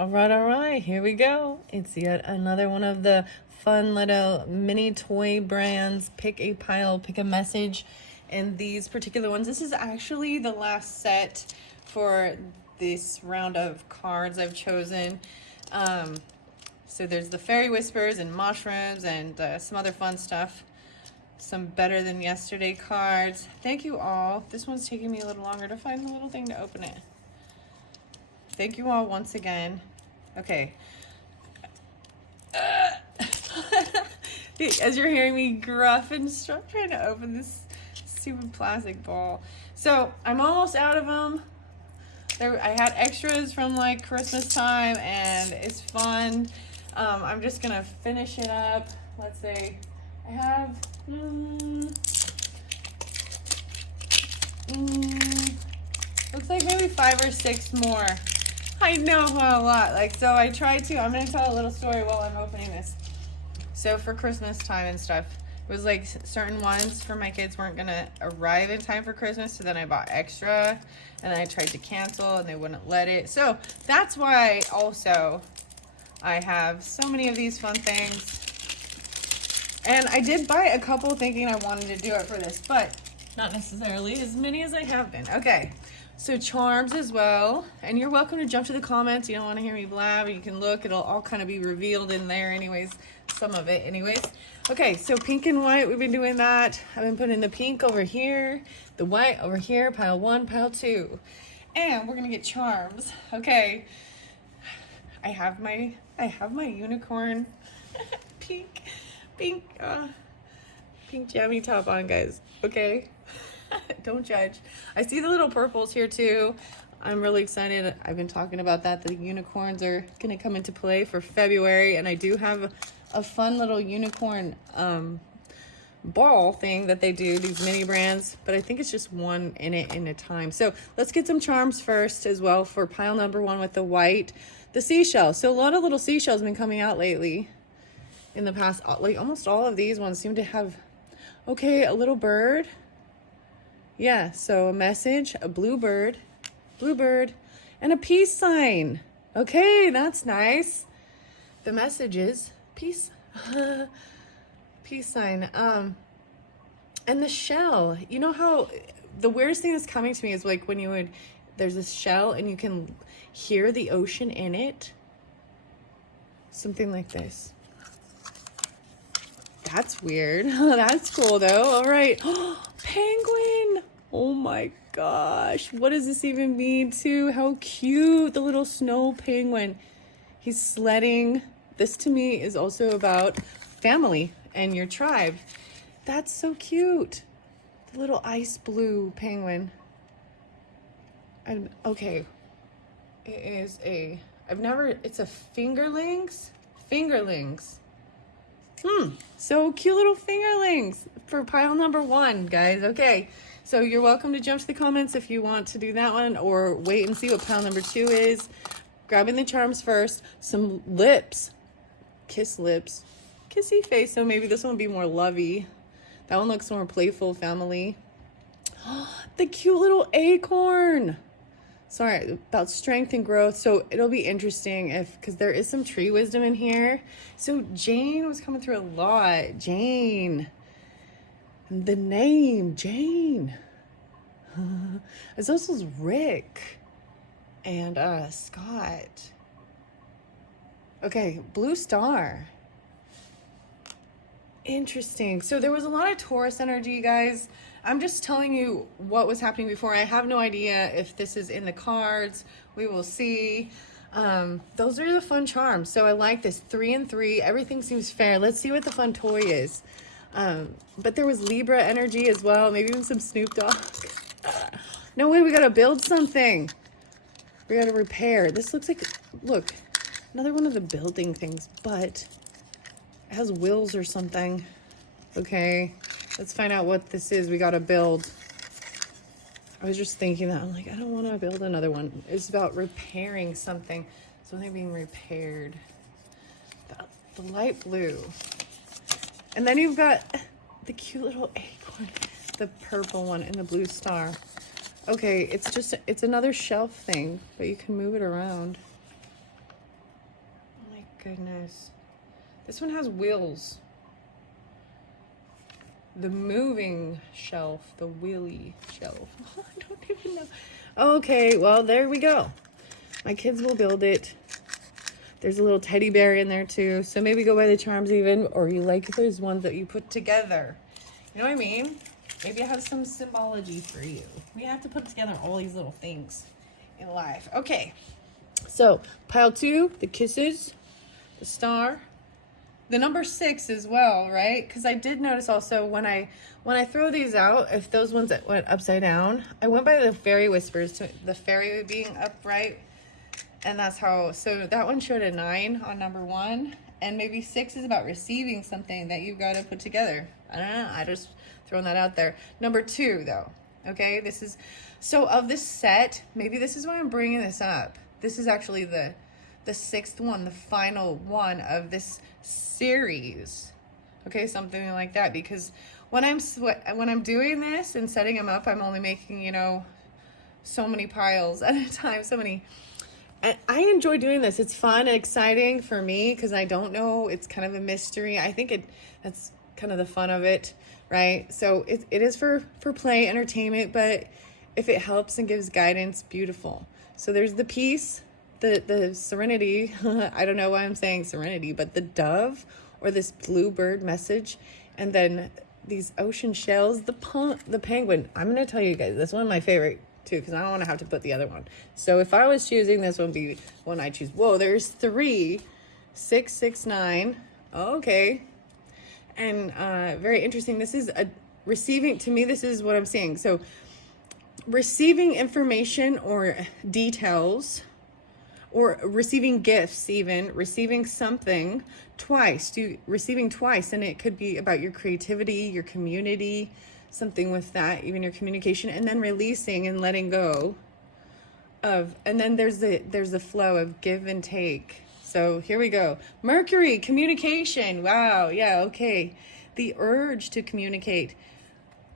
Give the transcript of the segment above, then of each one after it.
All right, here we go. It's yet another one of the fun little mini toy brands. Pick a pile, pick a message. And these particular ones, this is actually the last set for this round of cards I've chosen. So there's the Fairy Whispers and Mushrooms and some other fun stuff. Some Better Than Yesterday cards. Thank you all. This one's taking me a little longer to find the little thing to open it. Thank you all once again. Okay. As you're hearing me gruff and trying to open this stupid plastic ball. So I'm almost out of them. I had extras from like Christmas time and it's fun. I'm just gonna finish it up. Let's say I have looks like maybe 5 or 6 more. I know a lot. Like, so I tried to. I'm gonna tell a little story while I'm opening this. So for Christmas time and stuff, it was like certain ones for my kids weren't gonna arrive in time for Christmas, so then I bought extra, and I tried to cancel, and they wouldn't let it. So that's why also I have so many of these fun things. And I did buy a couple thinking I wanted to do it for this, but not necessarily as many as I have been. Okay, so charms as well. And you're welcome to jump to the comments. You don't want to hear me blab. You can look. It'll all kind of be revealed in there anyways. Some of it anyways. Okay, so pink and white. We've been doing that. I've been putting the pink over here, the white over here, pile 1, pile 2. And we're going to get charms. Okay. I have my unicorn pink jammy top on, guys. Okay. Don't judge. I see the little purples here too. I'm really excited. I've been talking about that. The unicorns are gonna come into play for February, and I do have a fun little unicorn ball thing that they do, these mini brands, but I think it's just one in a time. So let's get some charms first as well for pile number 1 with the white. The seashell. So a lot of little seashells have been coming out lately. In the past, like almost all of these ones seem to have, okay, a little bird. Yeah, so a message, a bluebird, and a peace sign. Okay, that's nice. The message is peace, peace sign. And the shell. You know how the weirdest thing that's coming to me is like when there's this shell and you can hear the ocean in it. Something like this. That's weird. That's cool though. All right. Penguin. Oh my gosh. What does this even mean too? How cute. The little snow penguin. He's sledding. This to me is also about family and your tribe. That's so cute. The little ice blue penguin. Okay. It's a fingerlings. So cute little fingerlings for pile number 1, guys. Okay, so you're welcome to jump to the comments if you want to do that one, or wait and see what pile number 2 is. Grabbing the charms first. Some lips, kiss lips, kissy face. So maybe this one will be more lovey. That one looks more playful, family. The cute little acorn. Sorry, about strength and growth. So it'll be interesting because there is some tree wisdom in here. So Jane was coming through a lot. Jane. The name, Jane. It's also Rick and Scott. Okay, blue star. Interesting. So there was a lot of Taurus energy, guys. I'm just telling you what was happening before. I have no idea if this is in the cards. We will see. Those are the fun charms. So I like this 3 and 3. Everything seems fair. Let's see what the fun toy is. But there was Libra energy as well. Maybe even some Snoop Dogg. No way, we gotta build something. We gotta repair. This looks like, look, another one of the building things, but it has wheels or something. Okay, let's find out what this is. We gotta build. I was just thinking that. I'm like, I don't want to build another one. It's about repairing something. Something being repaired. The light blue. And then you've got the cute little acorn. The purple one and the blue star. Okay, it's another shelf thing, but you can move it around. goodness. This one has wheels. The moving shelf, the wheelie shelf. I don't even know. Okay, well, there we go. My kids will build it. There's a little teddy bear in there too. So maybe go by the charms even, or you like those ones that you put together. You know what I mean? Maybe I have some symbology for you. We have to put together all these little things in life. Okay, so pile 2, the kisses, the star, the number 6 as well, right? Because I did notice also when I throw these out, if those ones that went upside down, I went by the fairy whispers, to the fairy being upright, and that's how. So that one showed a 9 on number 1, and maybe 6 is about receiving something that you've got to put together. I don't know. I just throwing that out there. Number 2, though. Okay, this is so of this set. Maybe this is why I'm bringing this up. This is actually the 6th one, the final one of this series. Okay, something like that. Because when I'm doing this and setting them up, I'm only making, you know, so many piles at a time. So many. And I enjoy doing this. It's fun and exciting for me because I don't know. It's kind of a mystery. I think that's kind of the fun of it, right? So it is for play, entertainment, but if it helps and gives guidance, beautiful. So there's the peace, the serenity. I don't know why I'm saying serenity, but the dove or this bluebird message, and then these ocean shells, the penguin. I'm going to tell you guys, that's one of my favorite too, because I don't want to have to put the other one. So if I was choosing, this would be one I choose. Whoa, there's 3, 6, 6, 9. Oh, okay. And very interesting. This is a receiving, to me, this is what I'm seeing. So receiving information or details, or receiving gifts, even receiving something twice, receiving twice. And it could be about your creativity, your community, something with that, even your communication, and then releasing and letting go of, and then there's the flow of give and take. So here we go. Mercury, communication. Wow. Yeah. Okay. The urge to communicate,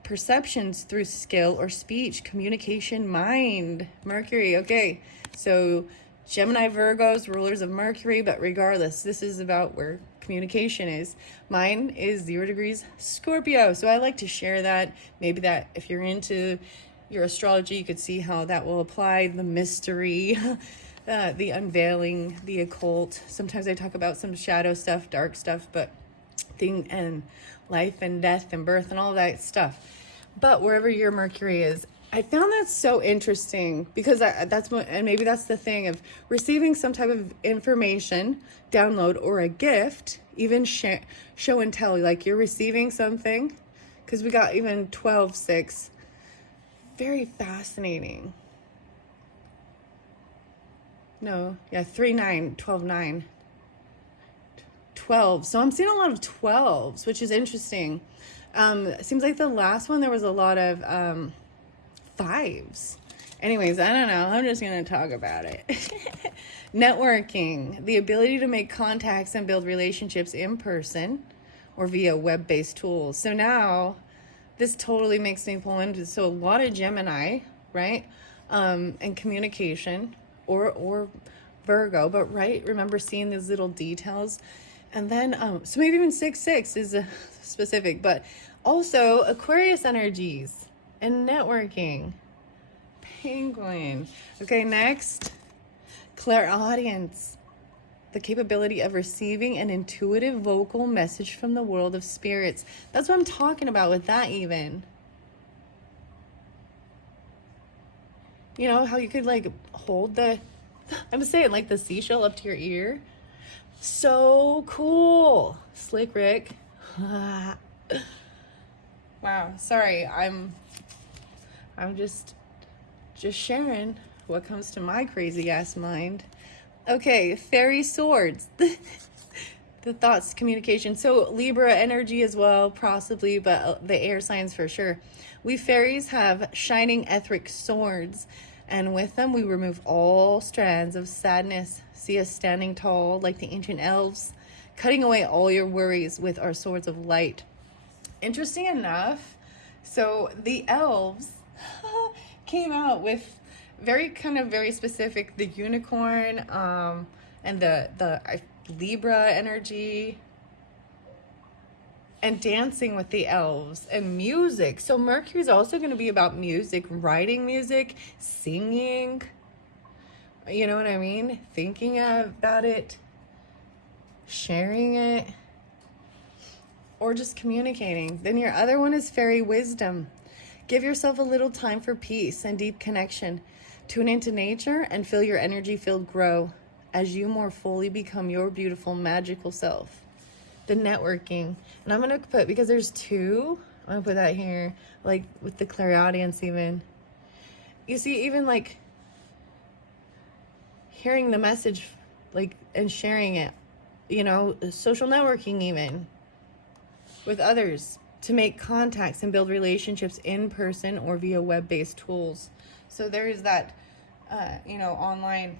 perceptions through skill or speech, communication, mind, Mercury. Okay. So Gemini, Virgos, rulers of Mercury, but regardless, this is about where communication is. Mine is 0 degrees Scorpio. So I like to share that. Maybe that if you're into your astrology, you could see how that will apply. The mystery, the unveiling, the occult. Sometimes I talk about some shadow stuff, dark stuff, but thing and life and death and birth and all that stuff. But wherever your Mercury is, I found that so interesting because that's what, and maybe that's the thing of receiving some type of information, download, or a gift, even show and tell, like you're receiving something, because we got even 12-6. Very fascinating. No, yeah, 3-9, 12-9. 12. So I'm seeing a lot of 12s, which is interesting. It seems like the last one, there was a lot of 5s. Anyways, I don't know. I'm just going to talk about it. Networking, the ability to make contacts and build relationships in person or via web-based tools. So now this totally makes me pull into, so a lot of Gemini, right? And communication or Virgo, but right, remember seeing these little details. And then, so maybe even 6-6 is a specific, but also Aquarius energies and networking. Penguin. Okay, next, clairaudience, the capability of receiving an intuitive vocal message from the world of spirits. That's what I'm talking about with that even. You know, how you could like hold I'm saying like the seashell up to your ear. So cool. Slick Rick. Wow, sorry, I'm just sharing what comes to my crazy ass mind. Okay, fairy swords. The thoughts, communication. So Libra energy as well, possibly, but the air signs for sure. We fairies have shining etheric swords, and with them we remove all strands of sadness. See us standing tall like the ancient elves, cutting away all your worries with our swords of light. Interesting enough, so the elves came out with very specific, the unicorn, and Libra energy, and dancing with the elves and music. So Mercury's also going to be about music, writing music, singing. You know what I mean? Thinking about it, sharing it, or just communicating. Then your other one is fairy wisdom. Give yourself a little time for peace and deep connection. Tune into nature and feel your energy field grow as you more fully become your beautiful, magical self. The networking. And I'm going to put, because there's two, I'm going to put that here, like with the clairaudience even. You see, even like hearing the message, like, and sharing it, you know, social networking even with others to make contacts and build relationships in person or via web-based tools. So there is that, you know, online.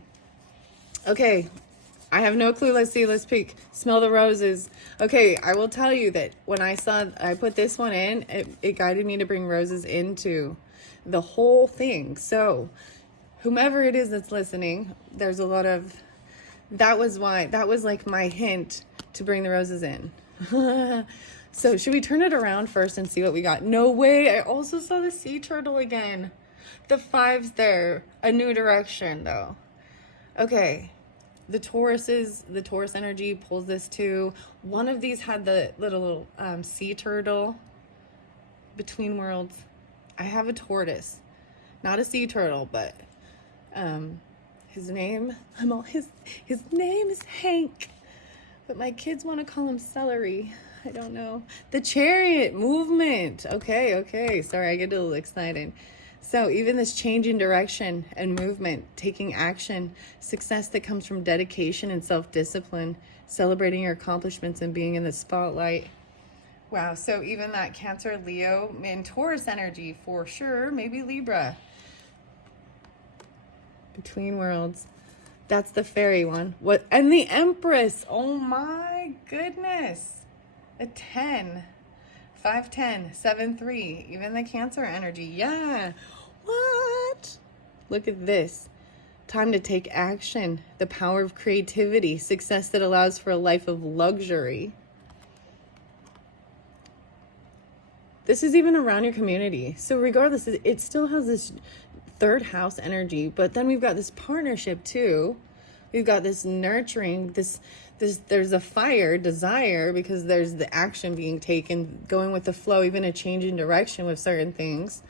Okay, I have no clue. Let's see. Let's peek. Smell the roses. Okay, I will tell you that when I put this one in, it guided me to bring roses into the whole thing. So whomever it is that's listening, there's a lot of, that was like my hint to bring the roses in. So should we turn it around first and see what we got? No way. I also saw the sea turtle again. The 5's there. A new direction though. Okay. The Taurus energy pulls this too. One of these had the little sea turtle. Between worlds. I have a tortoise. Not a sea turtle, but his name is Hank. But my kids want to call him Celery. I don't know. The Chariot movement. Okay. Sorry, I get a little excited. So even this change in direction and movement, taking action, success that comes from dedication and self-discipline, celebrating your accomplishments and being in the spotlight. Wow, so even that Cancer, Leo, and Taurus energy for sure, maybe Libra. Between worlds. That's the fairy one. What? And the Empress. Oh my goodness. A 10. 5-10. 7-3. Even the Cancer energy. Yeah. What? Look at this. Time to take action. The power of creativity. Success that allows for a life of luxury. This is even around your community. So regardless, it still has this third house energy, but then we've got this partnership too. We've got this nurturing, this there's a fire, desire, because there's the action being taken, going with the flow, even a change in direction with certain things,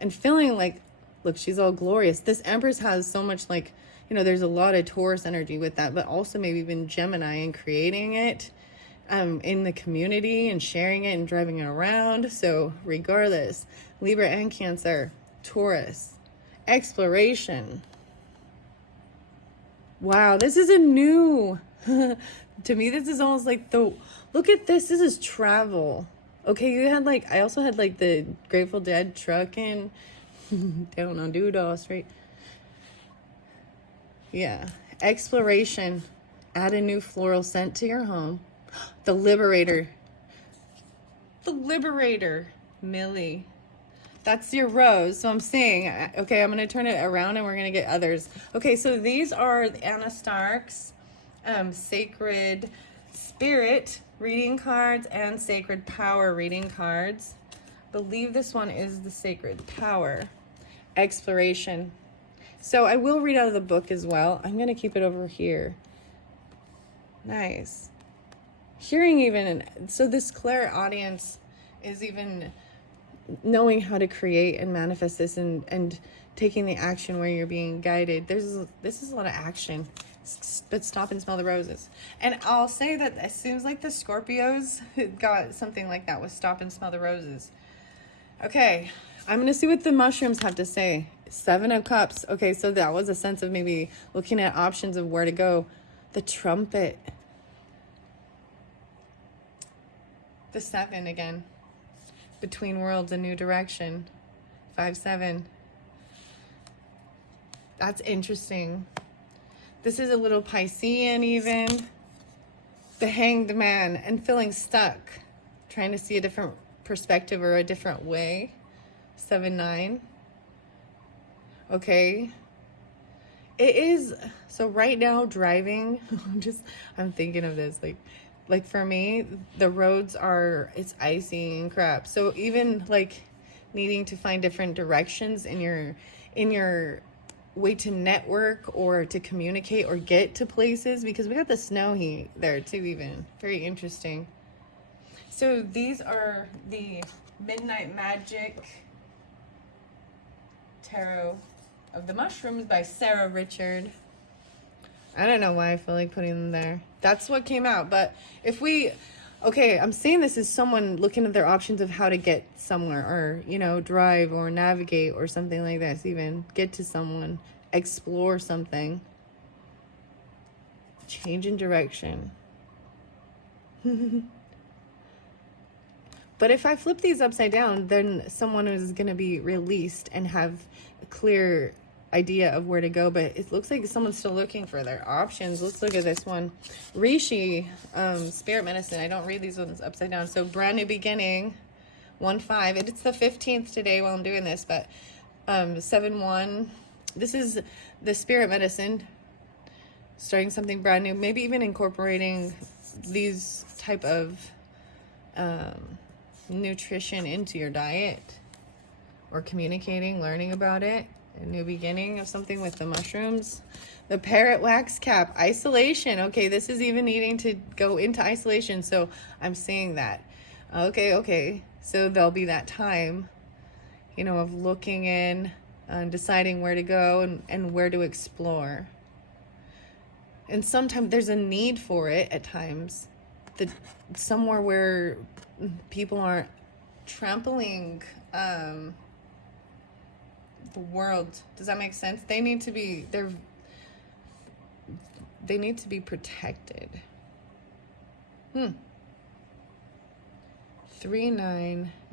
and feeling like, look, she's all glorious. This Empress has so much, like, you know, there's a lot of Taurus energy with that, but also maybe even Gemini in creating it, in the community and sharing it and driving it around. So regardless, Libra and Cancer, Taurus, exploration. Wow, this is a new, to me, this is almost like look at this. This is travel. Okay, you had I also had the Grateful Dead trucking down on Doodah Street. Yeah, exploration. Add a new floral scent to your home. The Liberator. Millie. That's your rose. So I'm saying, okay, I'm going to turn it around and we're going to get others. Okay, so these are Anna Stark's Sacred Spirit reading cards and Sacred Power reading cards. I believe this one is the Sacred Power. Exploration. So I will read out of the book as well. I'm going to keep it over here. Nice. Hearing even, so this clairaudience is even knowing how to create and manifest this and taking the action where you're being guided. This is a lot of action, but stop and smell the roses. And I'll say that it seems like the Scorpios got something like that with stop and smell the roses. Okay, I'm going to see what the mushrooms have to say. 7 of Cups. Okay, so that was a sense of maybe looking at options of where to go. The Trumpet. The 7 again. Between worlds, a new direction. 5-7. That's interesting. This is a little Piscean even. The Hanged Man and feeling stuck. Trying to see a different perspective or a different way. 7-9. Okay. It is. So right now driving, I'm thinking of this, like for me, the roads it's icy and crap. So even like needing to find different directions in your way to network or to communicate or get to places, because we got the snow heat there too, even. Very interesting. So these are the Midnight Magic Tarot of the Mushrooms by Sarah Richard. I don't know why I feel like putting them there. That's what came out. But okay, I'm saying this is someone looking at their options of how to get somewhere, or, you know, drive or navigate or something like this, even get to someone, explore something, change in direction. But if I flip these upside down, then someone is going to be released and have a clear idea of where to go. But it looks like someone's still looking for their options. Let's look at this one. Rishi, Spirit Medicine. I don't read these ones upside down. So brand new beginning, 1-5. It's the 15th today while I'm doing this, but 7-1. This is the Spirit Medicine. Starting something brand new. Maybe even incorporating these type of nutrition into your diet, or communicating, learning about it. A new beginning of something with the mushrooms. The Parrot Wax Cap, isolation. Okay, this is even needing to go into isolation, so I'm seeing that. Okay. So there'll be that time, you know, of looking in and deciding where to go and where to explore. And sometimes there's a need for it at times. Somewhere where people aren't trampling the world. Does that make sense? They need to be protected. 3-9,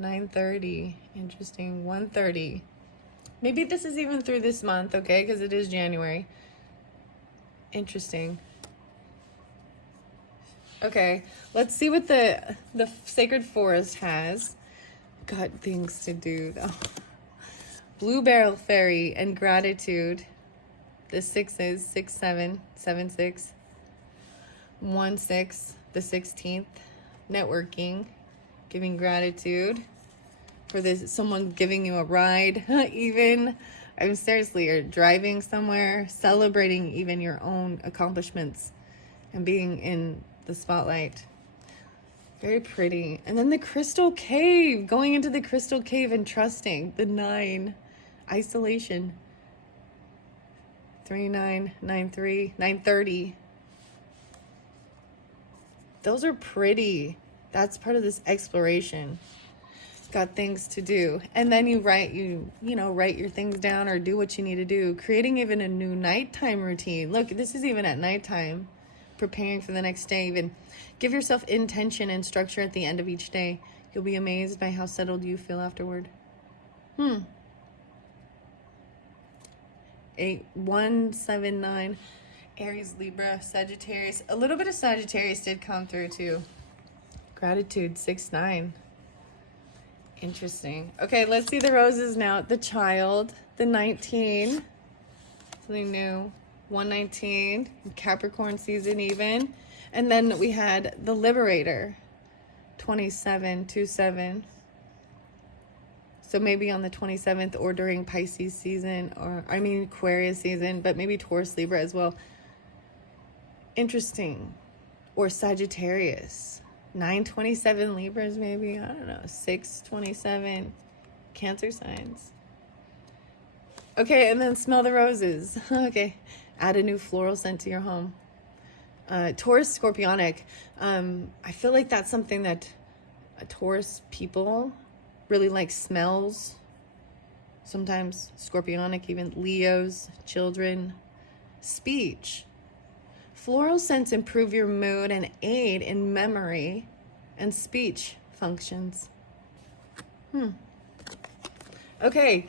9:30. Interesting. 1:30. Maybe this is even through this month, okay? Because it is January. Interesting. Okay, let's see what the Sacred Forest has. Got things to do, though. Blue Barrel Fairy and Gratitude. The 6s, 6-7, 7-6. 1-6, the 16th. Networking. Giving gratitude for this, someone giving you a ride, even. I'm seriously, you're driving somewhere, celebrating even your own accomplishments and being in the spotlight. Very pretty. And then the Crystal Cave, going into the Crystal Cave and trusting. The 9, isolation. 3-9, 9-3, 9:30. Those are pretty. That's part of this exploration. Got things to do. And then you write your things down or do what you need to do. Creating even a new nighttime routine. Look, this is even at nighttime. Preparing for the next day. Even give yourself intention and structure at the end of each day. You'll be amazed by how settled you feel afterward. 8, 1, 7, 9. Aries, Libra, Sagittarius. A little bit of Sagittarius did come through too. Gratitude, 6-9. Interesting. Okay, let's see the roses now. The Child, the 19. Something new. 119. Capricorn season even. And then we had the Liberator, 27, 2-7. So maybe on the 27th or during Pisces season, or Aquarius season, but maybe Taurus, Libra as well. Interesting. Or Sagittarius. 9/27 Libras, maybe. I don't know. 6/27 Cancer signs. Okay, and then smell the roses. Okay. Add a new floral scent to your home. Taurus, Scorpionic. I feel like that's something that Taurus people really like smells. Sometimes Scorpionic, even Leos, children. Speech. Floral scents improve your mood and aid in memory and speech functions. Okay,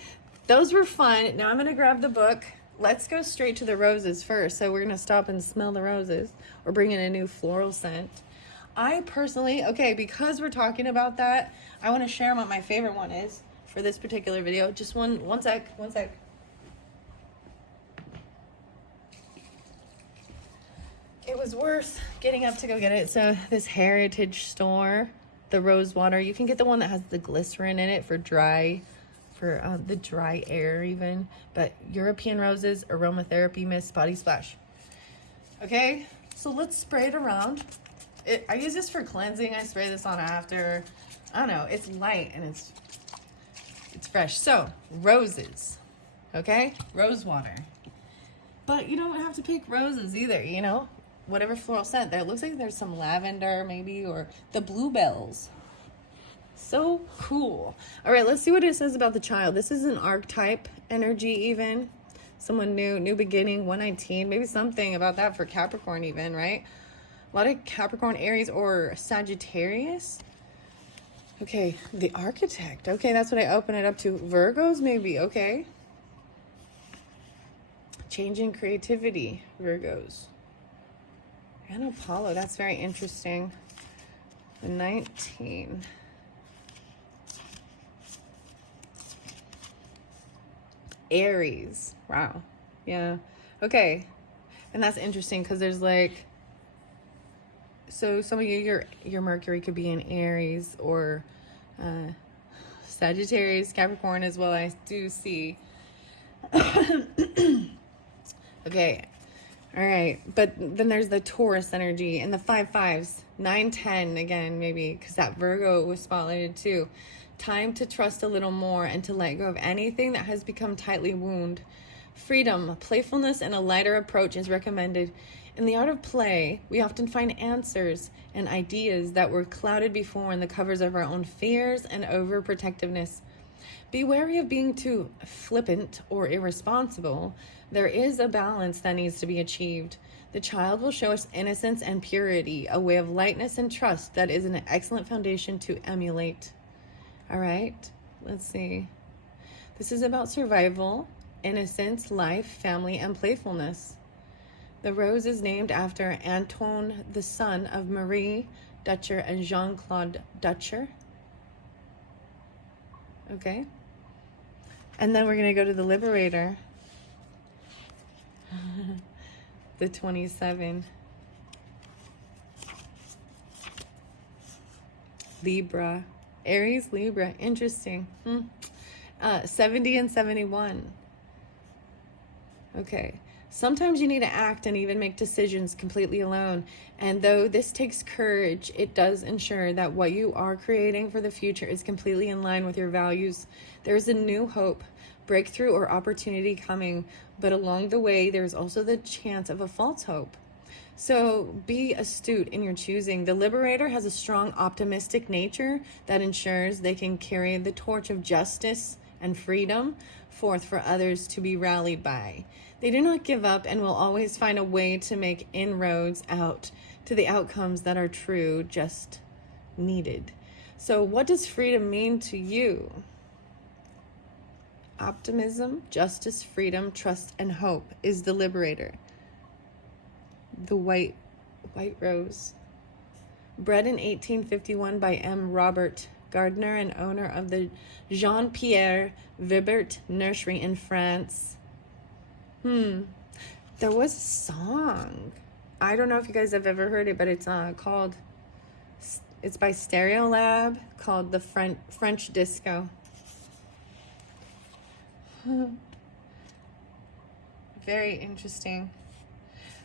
those were fun. Now I'm going to grab the book. Let's go straight to the roses first. So we're going to stop and smell the roses or bring in a new floral scent. I personally, because we're talking about that, I want to share what my favorite one is for this particular video. Just one sec. it was worth getting up to go get it. So this Heritage store, the rose water, you can get the one that has the glycerin in it for the dry air even. But European Roses Aromatherapy Mist Body Splash. Okay, so let's spray it around. I use this for cleansing. I spray this on after. I don't know, it's light and it's fresh. So, roses, okay? Rose water. But you don't have to pick roses either, you know? Whatever floral scent. There looks like there's some lavender maybe, or the bluebells. So cool. All right, let's see what it says about the child. This is an archetype energy even. Someone new beginning, 119. Maybe something about that for Capricorn even, right? A lot of Capricorn, Aries, or Sagittarius. Okay, the architect. Okay, that's what I open it up to. Virgos, maybe. Okay. Changing creativity, Virgos. And Apollo, that's very interesting. The 19. Aries. Wow. Yeah. Okay. And that's interesting because there's like, so some of you, your Mercury could be in Aries or Sagittarius, Capricorn as well. I do see. Okay. All right. But then there's the Taurus energy and the 5/5s, 9/10 again, maybe because that Virgo was spotlighted too. Time to trust a little more and to let go of anything that has become tightly wound. Freedom, playfulness, and a lighter approach is recommended. In the art of play, we often find answers and ideas that were clouded before in the covers of our own fears and overprotectiveness. Be wary of being too flippant or irresponsible. There is a balance that needs to be achieved. The child will show us innocence and purity, a way of lightness and trust that is an excellent foundation to emulate. All right, let's see. This is about survival, innocence, life, family, and playfulness. The rose is named after Antoine, the son of Marie Dutcher and Jean-Claude Dutcher. Okay. And then we're going to go to the Liberator. The 27. Libra. Aries, Libra. Interesting. 70 and 71. Okay. Sometimes you need to act and even make decisions completely alone. And though this takes courage, it does ensure that what you are creating for the future is completely in line with your values. There is a new hope, breakthrough, or opportunity coming, but along the way, there's also the chance of a false hope. So be astute in your choosing. The Liberator has a strong optimistic nature that ensures they can carry the torch of justice and freedom forth for others to be rallied by. They do not give up and will always find a way to make inroads out to the outcomes that are true, just needed. So what does freedom mean to you? Optimism, justice, freedom, trust, and hope is the Liberator. The white rose. Bred in 1851 by M. Robert Gardner and owner of the Jean-Pierre Vibert Nursery in France. There was a song. I don't know if you guys have ever heard it, but it's by Stereolab, called the French Disco. Very interesting.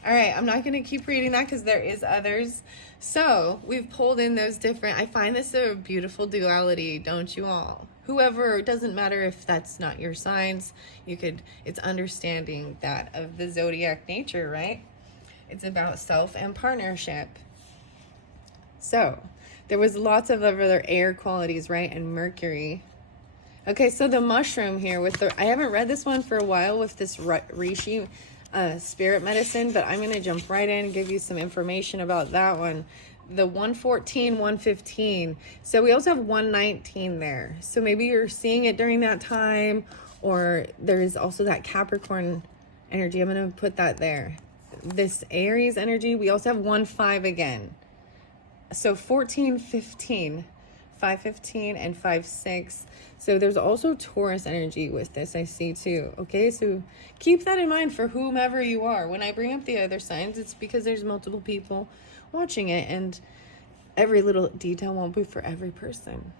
All right, I'm not going to keep reading that because there is others. So we've pulled in those different, I find this a beautiful duality, don't you all? Whoever, it doesn't matter if that's not your signs, it's understanding that of the zodiac nature, right? It's about self and partnership. So there was lots of other air qualities, right? And Mercury. Okay, so the mushroom here I haven't read this one for a while with this reishi spirit medicine, but I'm going to jump right in and give you some information about that one. The 114, 115. So we also have 119 there. So maybe you're seeing it during that time, or there is also that Capricorn energy. I'm going to put that there. This Aries energy, we also have 1-5 again. So 14, 15. 515, and 56. So there's also Taurus energy with this, I see too. Okay, so keep that in mind for whomever you are. When I bring up the other signs, it's because there's multiple people watching it, and every little detail won't be for every person.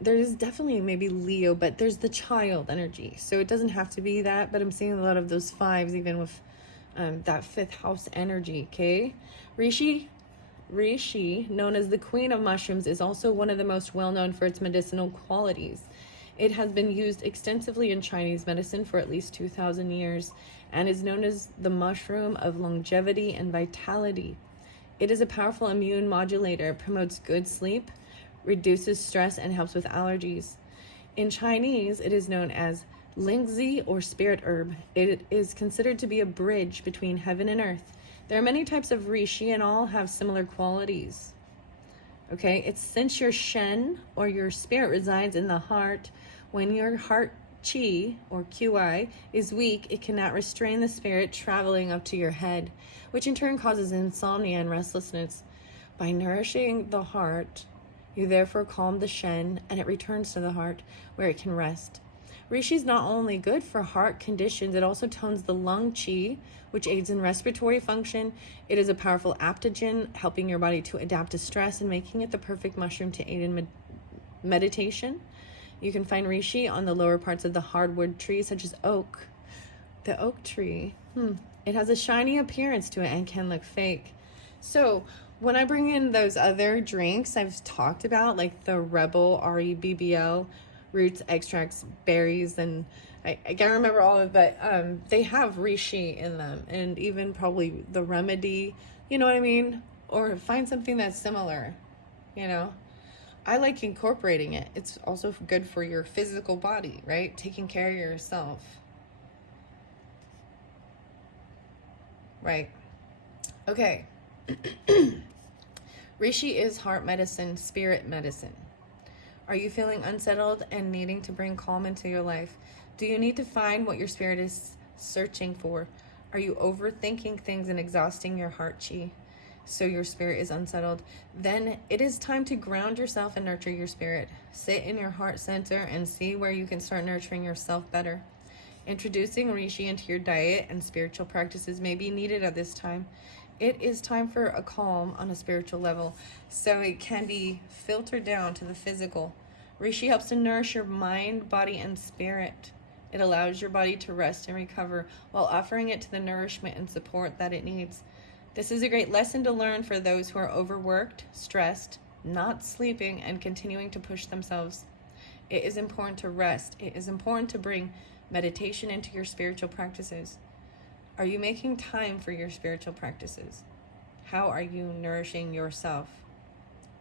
There's definitely maybe Leo, but there's the child energy. So it doesn't have to be that, but I'm seeing a lot of those fives, even with that fifth house energy, okay? Reishi, known as the queen of mushrooms, is also one of the most well-known for its medicinal qualities. It has been used extensively in Chinese medicine for at least 2,000 years and is known as the mushroom of longevity and vitality. It is a powerful immune modulator, promotes good sleep, reduces stress, and helps with allergies. In Chinese, it is known as Lingzi or spirit herb. It is considered to be a bridge between heaven and earth. There are many types of reishi and all have similar qualities. Okay, it's since your shen or your spirit resides in the heart, when your heart qi or qi is weak, it cannot restrain the spirit traveling up to your head, which in turn causes insomnia and restlessness. By nourishing the heart, you therefore calm the shen and it returns to the heart where it can rest. Reishi is not only good for heart conditions, it also tones the lung qi, which aids in respiratory function. It is a powerful adaptogen, helping your body to adapt to stress and making it the perfect mushroom to aid in meditation. You can find reishi on the lower parts of the hardwood trees, such as oak. The oak tree, it has a shiny appearance to it and can look fake. So when I bring in those other drinks I've talked about, like the Rebel, REBBL, roots, extracts, berries, and I can't remember all of it, but they have reishi in them, and even probably the remedy, you know what I mean? Or find something that's similar, you know? I like incorporating it. It's also good for your physical body, right? Taking care of yourself. Right. Okay. Reishi is heart medicine, spirit medicine. Are you feeling unsettled and needing to bring calm into your life? Do you need to find what your spirit is searching for? Are you overthinking things and exhausting your heart chi, so your spirit is unsettled? Then it is time to ground yourself and nurture your spirit. Sit in your heart center and see where you can start nurturing yourself better. Introducing reishi into your diet and spiritual practices may be needed at this time. It is time for a calm on a spiritual level, so it can be filtered down to the physical. Reishi helps to nourish your mind, body, and spirit. It allows your body to rest and recover while offering it to the nourishment and support that it needs. This is a great lesson to learn for those who are overworked, stressed, not sleeping, and continuing to push themselves. It is important to rest. It is important to bring meditation into your spiritual practices. Are you making time for your spiritual practices? How are you nourishing yourself?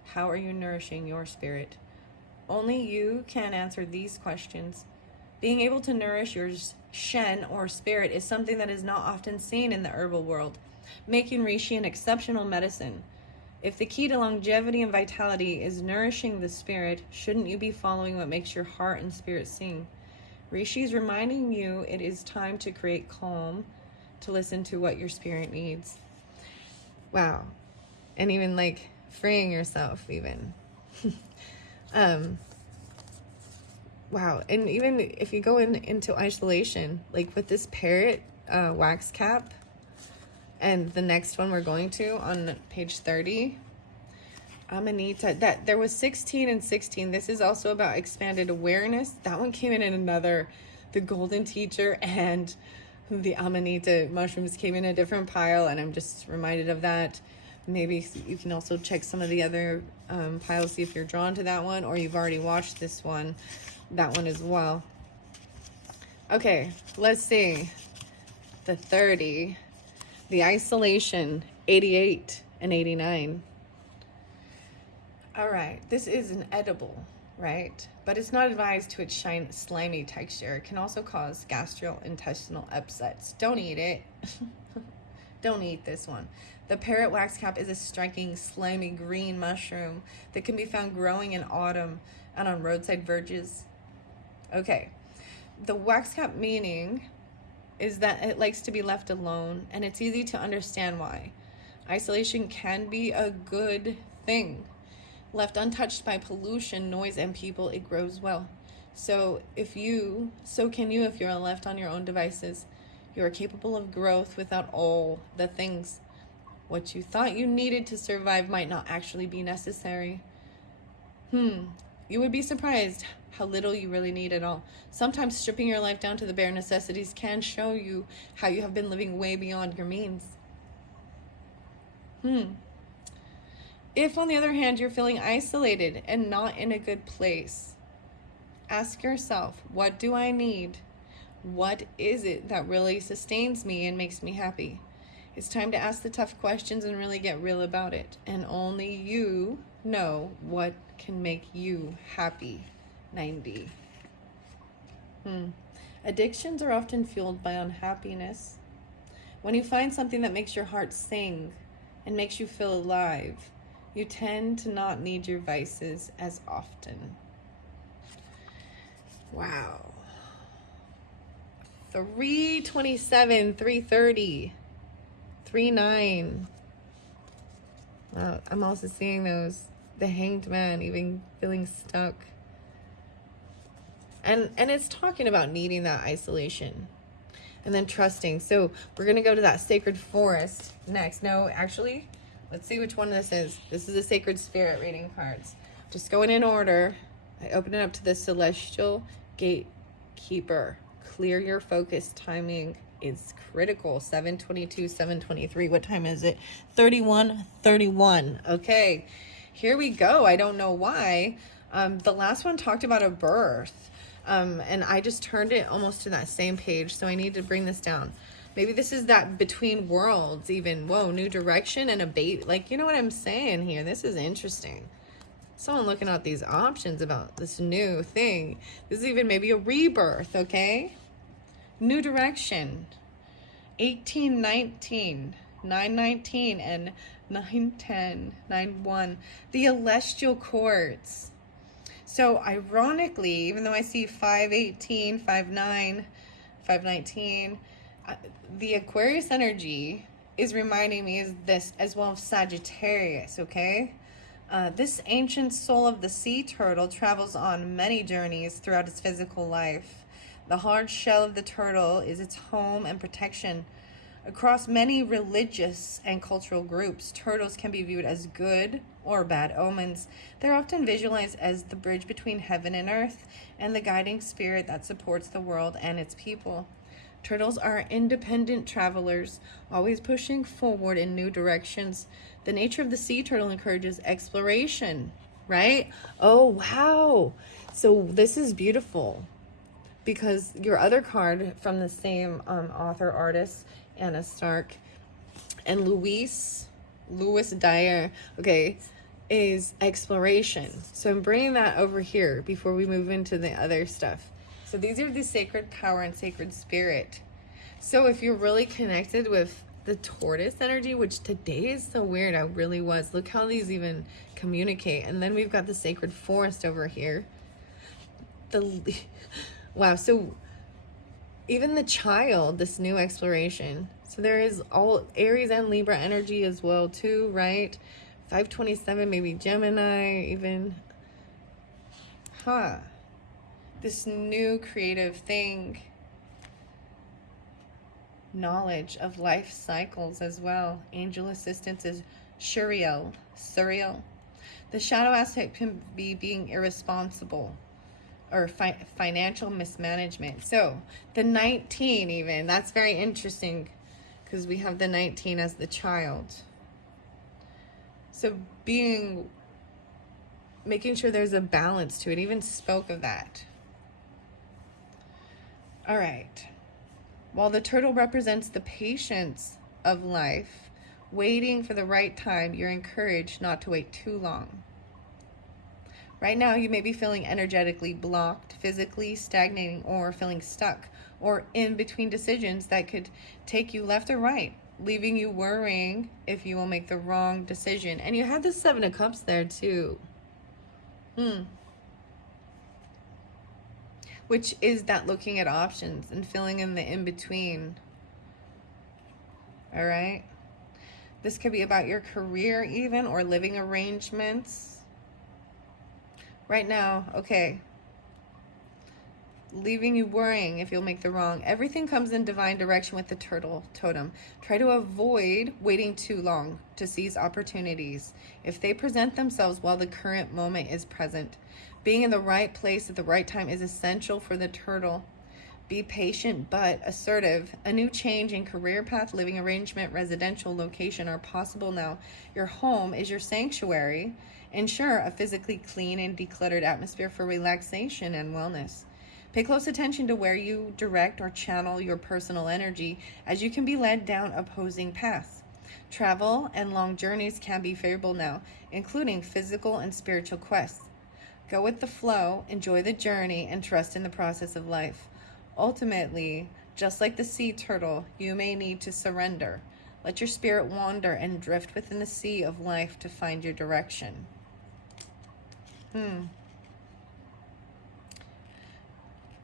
How are you nourishing your spirit? Only you can answer these questions. Being able to nourish your shen or spirit is something that is not often seen in the herbal world, making reishi an exceptional medicine. If the key to longevity and vitality is nourishing the spirit, shouldn't you be following what makes your heart and spirit sing? Reishi is reminding you it is time to create calm, to listen to what your spirit needs. Wow. And even like freeing yourself even. Wow. And even if you go into isolation, like with this parrot wax cap, and the next one we're going to on page 30, Amanita, that there was 16 and 16. This is also about expanded awareness. That one came in another, the golden teacher and the Amanita mushrooms came in a different pile, and I'm just reminded of that. Maybe you can also check some of the other piles, see if you're drawn to that one, or you've already watched this one, that one as well. Okay, let's see. The 30, the isolation, 88 and 89. All right, this is an edible, right? But it's not advised to its slimy texture. It can also cause gastrointestinal upsets. Don't eat it. Don't eat this one. The parrot wax cap is a striking, slimy green mushroom that can be found growing in autumn and on roadside verges. Okay, the wax cap meaning is that it likes to be left alone, and it's easy to understand why. Isolation can be a good thing. Left untouched by pollution, noise, and people, it grows well. So can you if you're left on your own devices. You are capable of growth without all the things. What you thought you needed to survive might not actually be necessary. You would be surprised how little you really need at all. Sometimes stripping your life down to the bare necessities can show you how you have been living way beyond your means. If, on the other hand, you're feeling isolated and not in a good place, ask yourself, what do I need? What is it that really sustains me and makes me happy? It's time to ask the tough questions and really get real about it. And only you know what can make you happy. 90. Addictions are often fueled by unhappiness. When you find something that makes your heart sing and makes you feel alive, you tend to not need your vices as often. Wow. 327, 330, 39. Wow, I'm also seeing those. The Hanged Man, even feeling stuck. And it's talking about needing that isolation. And then trusting. So we're going to go to that sacred forest next. No, actually, let's see which one this is. This is the Sacred Spirit reading cards. Just going in order. I open it up to the Celestial Gatekeeper. Clear your focus. Timing is critical. 7:22, 7:23. What time is it? 31:31. Okay, here we go. I don't know why. The last one talked about a birth. And I just turned it almost to that same page. So I need to bring this down. Maybe this is that between worlds even. Whoa, new direction and a baby. Like, you know what I'm saying here? This is interesting. Someone looking at these options about this new thing. This is even maybe a rebirth, okay? New direction. 1819, 919, and 910, 91. The celestial chords. So ironically, even though I see 518, 59, 519, the Aquarius energy is reminding me of this as well as Sagittarius, okay? This ancient soul of the sea turtle travels on many journeys throughout its physical life. The hard shell of the turtle is its home and protection. Across many religious and cultural groups, turtles can be viewed as good or bad omens. They're often visualized as the bridge between heaven and earth and the guiding spirit that supports the world and its people. Turtles are independent travelers, always pushing forward in new directions. The nature of the sea turtle encourages exploration, right? Oh, wow. So this is beautiful because your other card from the same author, artist, Anna Stark, and Louis Dyer, okay, is exploration. So I'm bringing that over here before we move into the other stuff. So these are the sacred power and sacred spirit. So if you're really connected with the tortoise energy, which today is so weird, I really was. Look how these even communicate. And then we've got the sacred forest over here. Wow, so even the child, this new exploration. So there is all Aries and Libra energy as well too, right? 527, maybe Gemini even. This new creative thing. Knowledge of life cycles as well. Angel assistance is surreal. The shadow aspect can be being irresponsible or financial mismanagement. So the 19 even, that's very interesting because we have the 19 as the child. So making sure there's a balance to it, even spoke of that. All right. While the turtle represents the patience of life, waiting for the right time, you're encouraged not to wait too long. Right now, you may be feeling energetically blocked, physically stagnating, or feeling stuck, or in between decisions that could take you left or right, leaving you worrying if you will make the wrong decision. And you had the 7 of Cups there too. Which is that looking at options and filling in the in-between. All right? This could be about your career even, or living arrangements. Right now, okay. Leaving you worrying if you'll make the wrong. Everything comes in divine direction with the turtle totem. Try to avoid waiting too long to seize opportunities if they present themselves while the current moment is present. Being in the right place at the right time is essential for the turtle. Be patient but assertive. A new change in career path, living arrangement, residential location are possible now. Your home is your sanctuary. Ensure a physically clean and decluttered atmosphere for relaxation and wellness. Pay close attention to where you direct or channel your personal energy, as you can be led down opposing paths. Travel and long journeys can be favorable now, including physical and spiritual quests. Go with the flow, enjoy the journey, and trust in the process of life. Ultimately, just like the sea turtle, you may need to surrender. Let your spirit wander and drift within the sea of life to find your direction.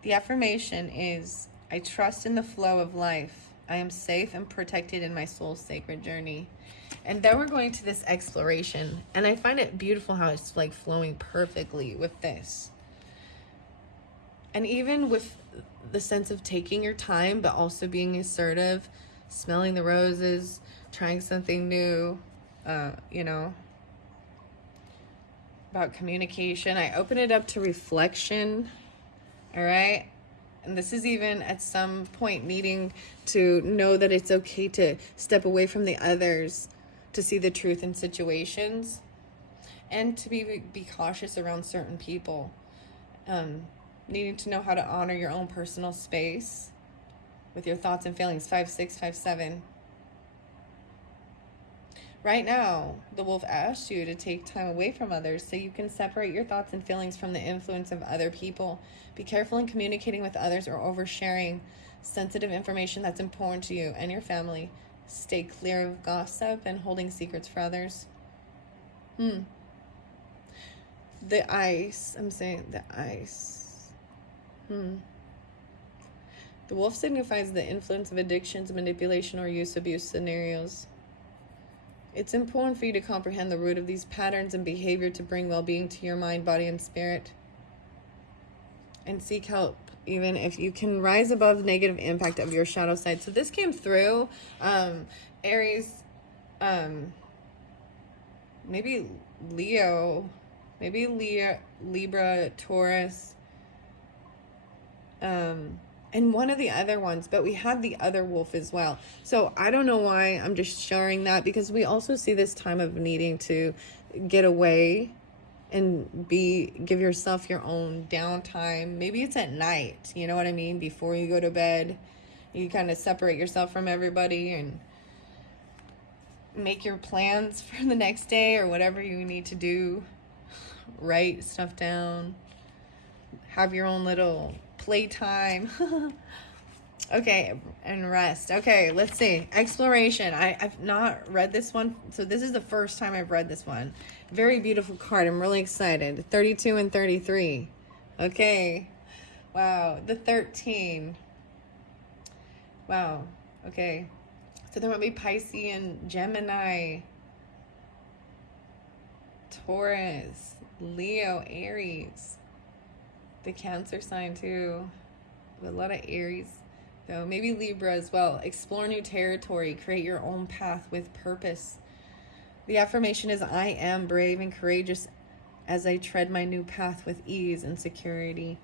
The affirmation is, I trust in the flow of life. I am safe and protected in my soul's sacred journey. And then we're going to this exploration. And I find it beautiful how it's like flowing perfectly with this. And even with the sense of taking your time, but also being assertive, smelling the roses, trying something new, about communication. I open it up to reflection. All right. And this is even at some point needing to know that it's okay to step away from the others to see the truth in situations, and to be cautious around certain people. Needing to know how to honor your own personal space with your thoughts and feelings. 5-6, 5-7. Right now, the wolf asks you to take time away from others so you can separate your thoughts and feelings from the influence of other people. Be careful in communicating with others or oversharing sensitive information that's important to you and your family. Stay clear of gossip and holding secrets for others. The ice. I'm saying the ice. The wolf signifies the influence of addictions, manipulation, or use abuse scenarios. It's important for you to comprehend the root of these patterns and behavior to bring well-being to your mind, body, and spirit. And seek help, even if you can rise above negative impact of your shadow side. So this came through Aries, maybe Leo, Libra, Taurus, and one of the other ones, but we had the other wolf as well. So I don't know why I'm just sharing that, because we also see this time of needing to get away and give yourself your own downtime. Maybe it's at night, you know what I mean? Before you go to bed, you kind of separate yourself from everybody and make your plans for the next day or whatever you need to do. Write stuff down. Have your own little playtime. Okay, and rest. Okay, let's see. Exploration. I've not read this one, so this is the first time I've read this one. Very beautiful card. I'm really excited. 32 and 33. Okay. Wow. The 13. Wow. Okay. So there might be Pisces and Gemini, Taurus, Leo, Aries. The Cancer sign too. A lot of Aries. So maybe Libra as well. Explore new territory. Create your own path with purpose. The affirmation is, I am brave and courageous as I tread my new path with ease and security.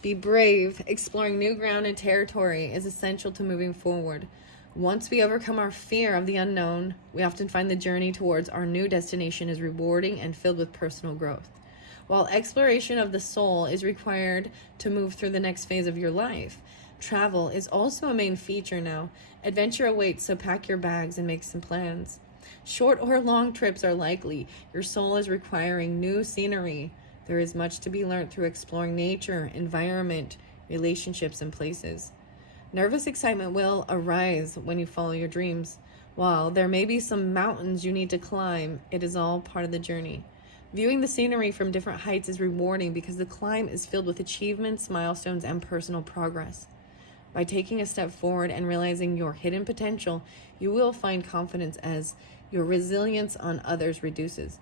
Be brave. Exploring new ground and territory is essential to moving forward. Once we overcome our fear of the unknown, we often find the journey towards our new destination is rewarding and filled with personal growth. While exploration of the soul is required to move through the next phase of your life, travel is also a main feature now. Adventure awaits, so pack your bags and make some plans. Short or long trips are likely. Your soul is requiring new scenery. There is much to be learned through exploring nature, environment, relationships, and places. Nervous excitement will arise when you follow your dreams. While there may be some mountains you need to climb, it is all part of the journey. Viewing the scenery from different heights is rewarding because the climb is filled with achievements, milestones, and personal progress. By taking a step forward and realizing your hidden potential, you will find confidence as your resilience on others reduces.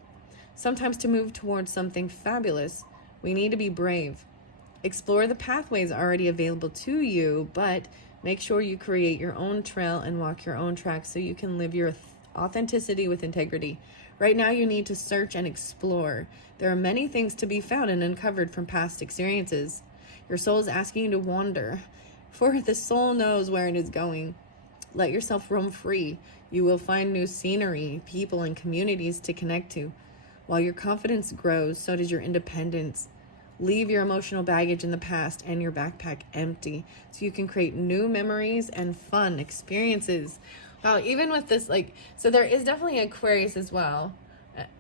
Sometimes to move towards something fabulous We need to be brave. Explore the pathways already available to you, but make sure you create your own trail and walk your own track so you can live your authenticity with integrity. Right now, you need to search and explore. There are many things to be found and uncovered from past experiences. Your soul is asking you to wander, for the soul knows where it is going. Let yourself roam free. You will find new scenery, people, and communities to connect to. While your confidence grows, so does your independence. Leave your emotional baggage in the past and your backpack empty so you can create new memories and fun experiences. Wow, even with this, so there is definitely Aquarius as well,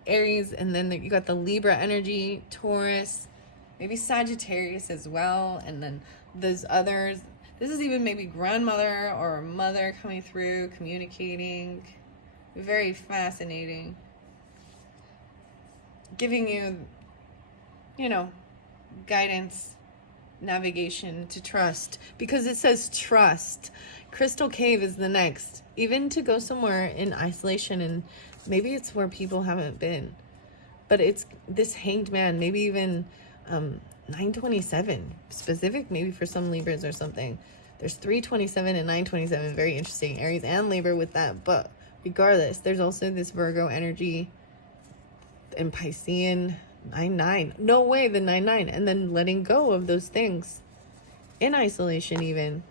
Aries, and then you got the Libra energy, Taurus, maybe Sagittarius as well, and then there's others. This is even maybe grandmother or mother coming through, communicating. Very fascinating. Giving you, guidance, navigation to trust, because it says trust. Crystal Cave is the next. Even to go somewhere in isolation, and maybe it's where people haven't been, but it's this Hanged Man, maybe even 927 specific, maybe for some Libras or something. There's 327 and 927, very interesting. Aries and Libra with that, but regardless, there's also this Virgo energy and Piscean 9-9. No way, the 9-9. And then letting go of those things in isolation even.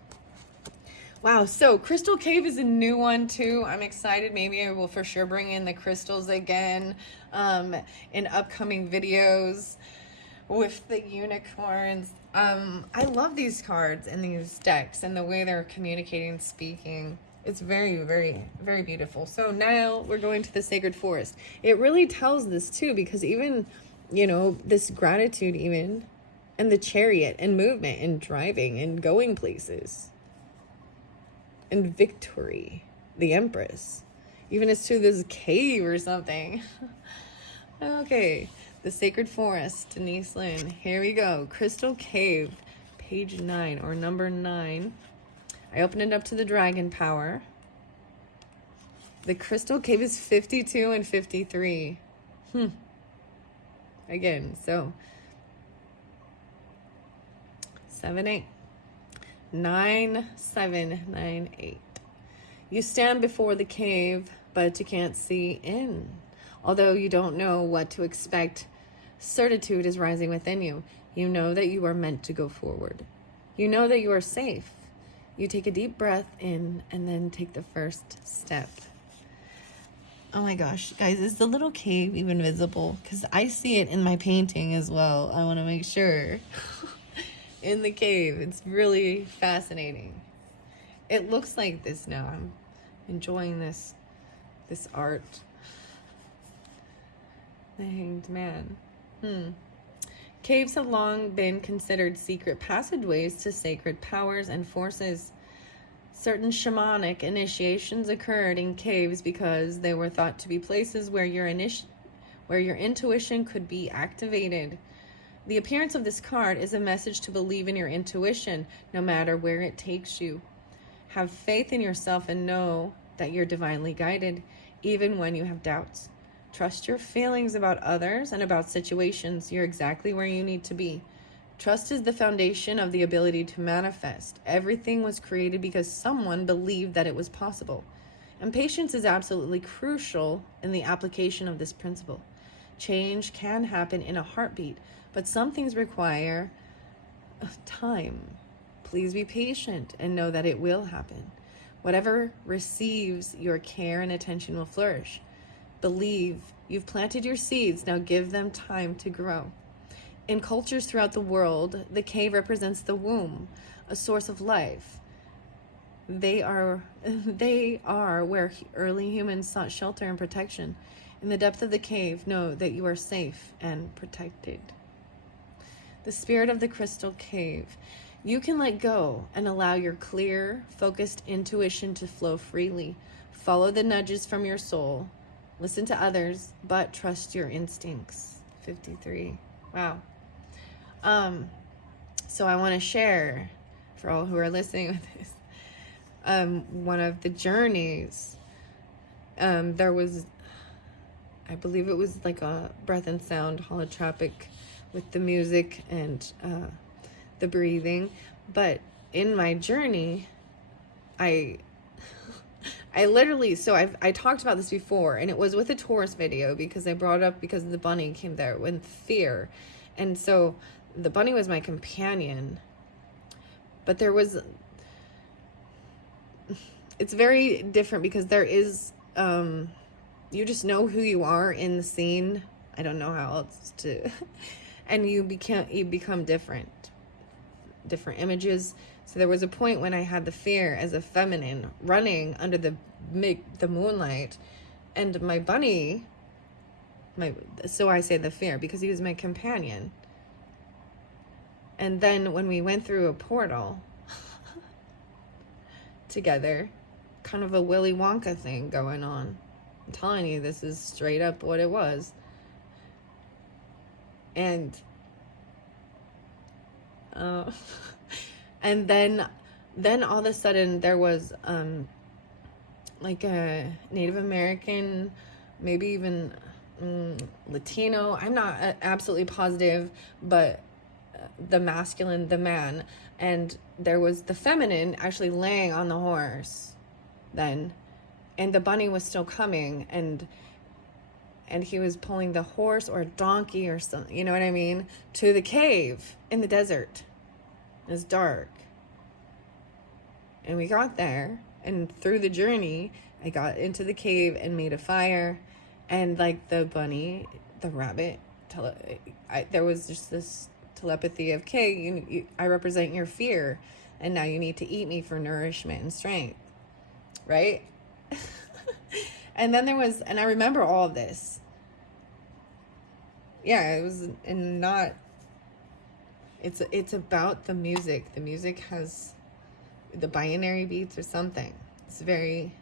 Wow, so Crystal Cave is a new one too. I'm excited. Maybe I will for sure bring in the crystals again in upcoming videos with the unicorns. I love these cards and these decks and the way they're communicating, speaking. It's very, very, very beautiful. So now we're going to the Sacred Forest. It really tells this too, because even, this gratitude even, and the Chariot, and movement, and driving, and going places, and victory, the Empress, even as to this cave or something. Okay, the Sacred Forest, Denise Lynn. Here we go. Crystal Cave, page 9, or number 9. I opened it up to the Dragon Power. The Crystal Cave is 52 and 53. Again, so 7, 8. 9, 7, 9, 8. You stand before the cave, but you can't see in. Although you don't know what to expect, certitude is rising within you. You know that you are meant to go forward. You know that you are safe. You take a deep breath in and then take the first step. Oh my gosh, guys, is the little cave even visible? Because I see it in my painting as well. I want to make sure. In the cave. It's really fascinating. It looks like this now. I'm enjoying this art. The Hanged Man. Caves have long been considered secret passageways to sacred powers and forces. Certain shamanic initiations occurred in caves because they were thought to be places where your intuition could be activated. The appearance of this card is a message to believe in your intuition, no matter where it takes you. Have faith in yourself and know that you're divinely guided, even when you have doubts. Trust your feelings about others and about situations. You're exactly where you need to be. Trust is the foundation of the ability to manifest. Everything was created because someone believed that it was possible. And patience is absolutely crucial in the application of this principle. Change can happen in a heartbeat, but some things require time. Please be patient and know that it will happen. Whatever receives your care and attention will flourish. Believe you've planted your seeds, now give them time to grow. In cultures throughout the world, the cave represents the womb, a source of life. They are where early humans sought shelter and protection. In the depth of the cave, know that you are safe and protected. The spirit of the Crystal Cave. You can let go and allow your clear, focused intuition to flow freely. Follow the nudges from your soul. Listen to others, but trust your instincts. 53. Wow. So I want to share, for all who are listening with this, one of the journeys. There was, I believe it was like a breath and sound holotropic with the music and the breathing. But in my journey, I literally, so I talked about this before, and it was with a Taurus video, because I brought it up because the bunny came there with fear. And so the bunny was my companion, but it's very different, because there is, you just know who you are in the scene. I don't know how else to, and you become different images. So there was a point when I had the fear as a feminine running under the moonlight, and my bunny, so I say the fear because he was my companion. And then when we went through a portal together, kind of a Willy Wonka thing going on. I'm telling you, this is straight up what it was. And and then all of a sudden there was like a Native American, maybe even Latino, I'm not absolutely positive, but the masculine, the man, and there was the feminine actually laying on the horse then, and the bunny was still coming, and he was pulling the horse or a donkey or something, you know what I mean, to the cave in the desert. It was dark. And we got there, and through the journey, I got into the cave and made a fire, and like the bunny, the rabbit, there was just this telepathy of, okay, I represent your fear, and now you need to eat me for nourishment and strength, right? And then there was, and I remember all of this. Yeah, it was, and not, it's about the music. The music has the binary beats or something. It's very,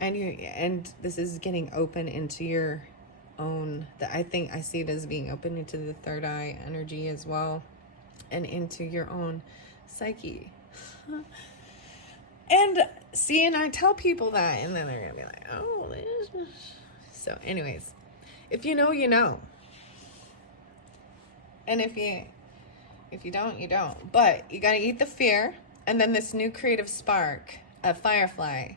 and this is getting open into your own, I think I see it as being open into the third eye energy as well, and into your own psyche. And see, and I tell people that, and then they're gonna be like, oh, this. So anyways, if you know, you know. And if you don't, you don't. But you gotta eat the fear. And then this new creative spark, a firefly,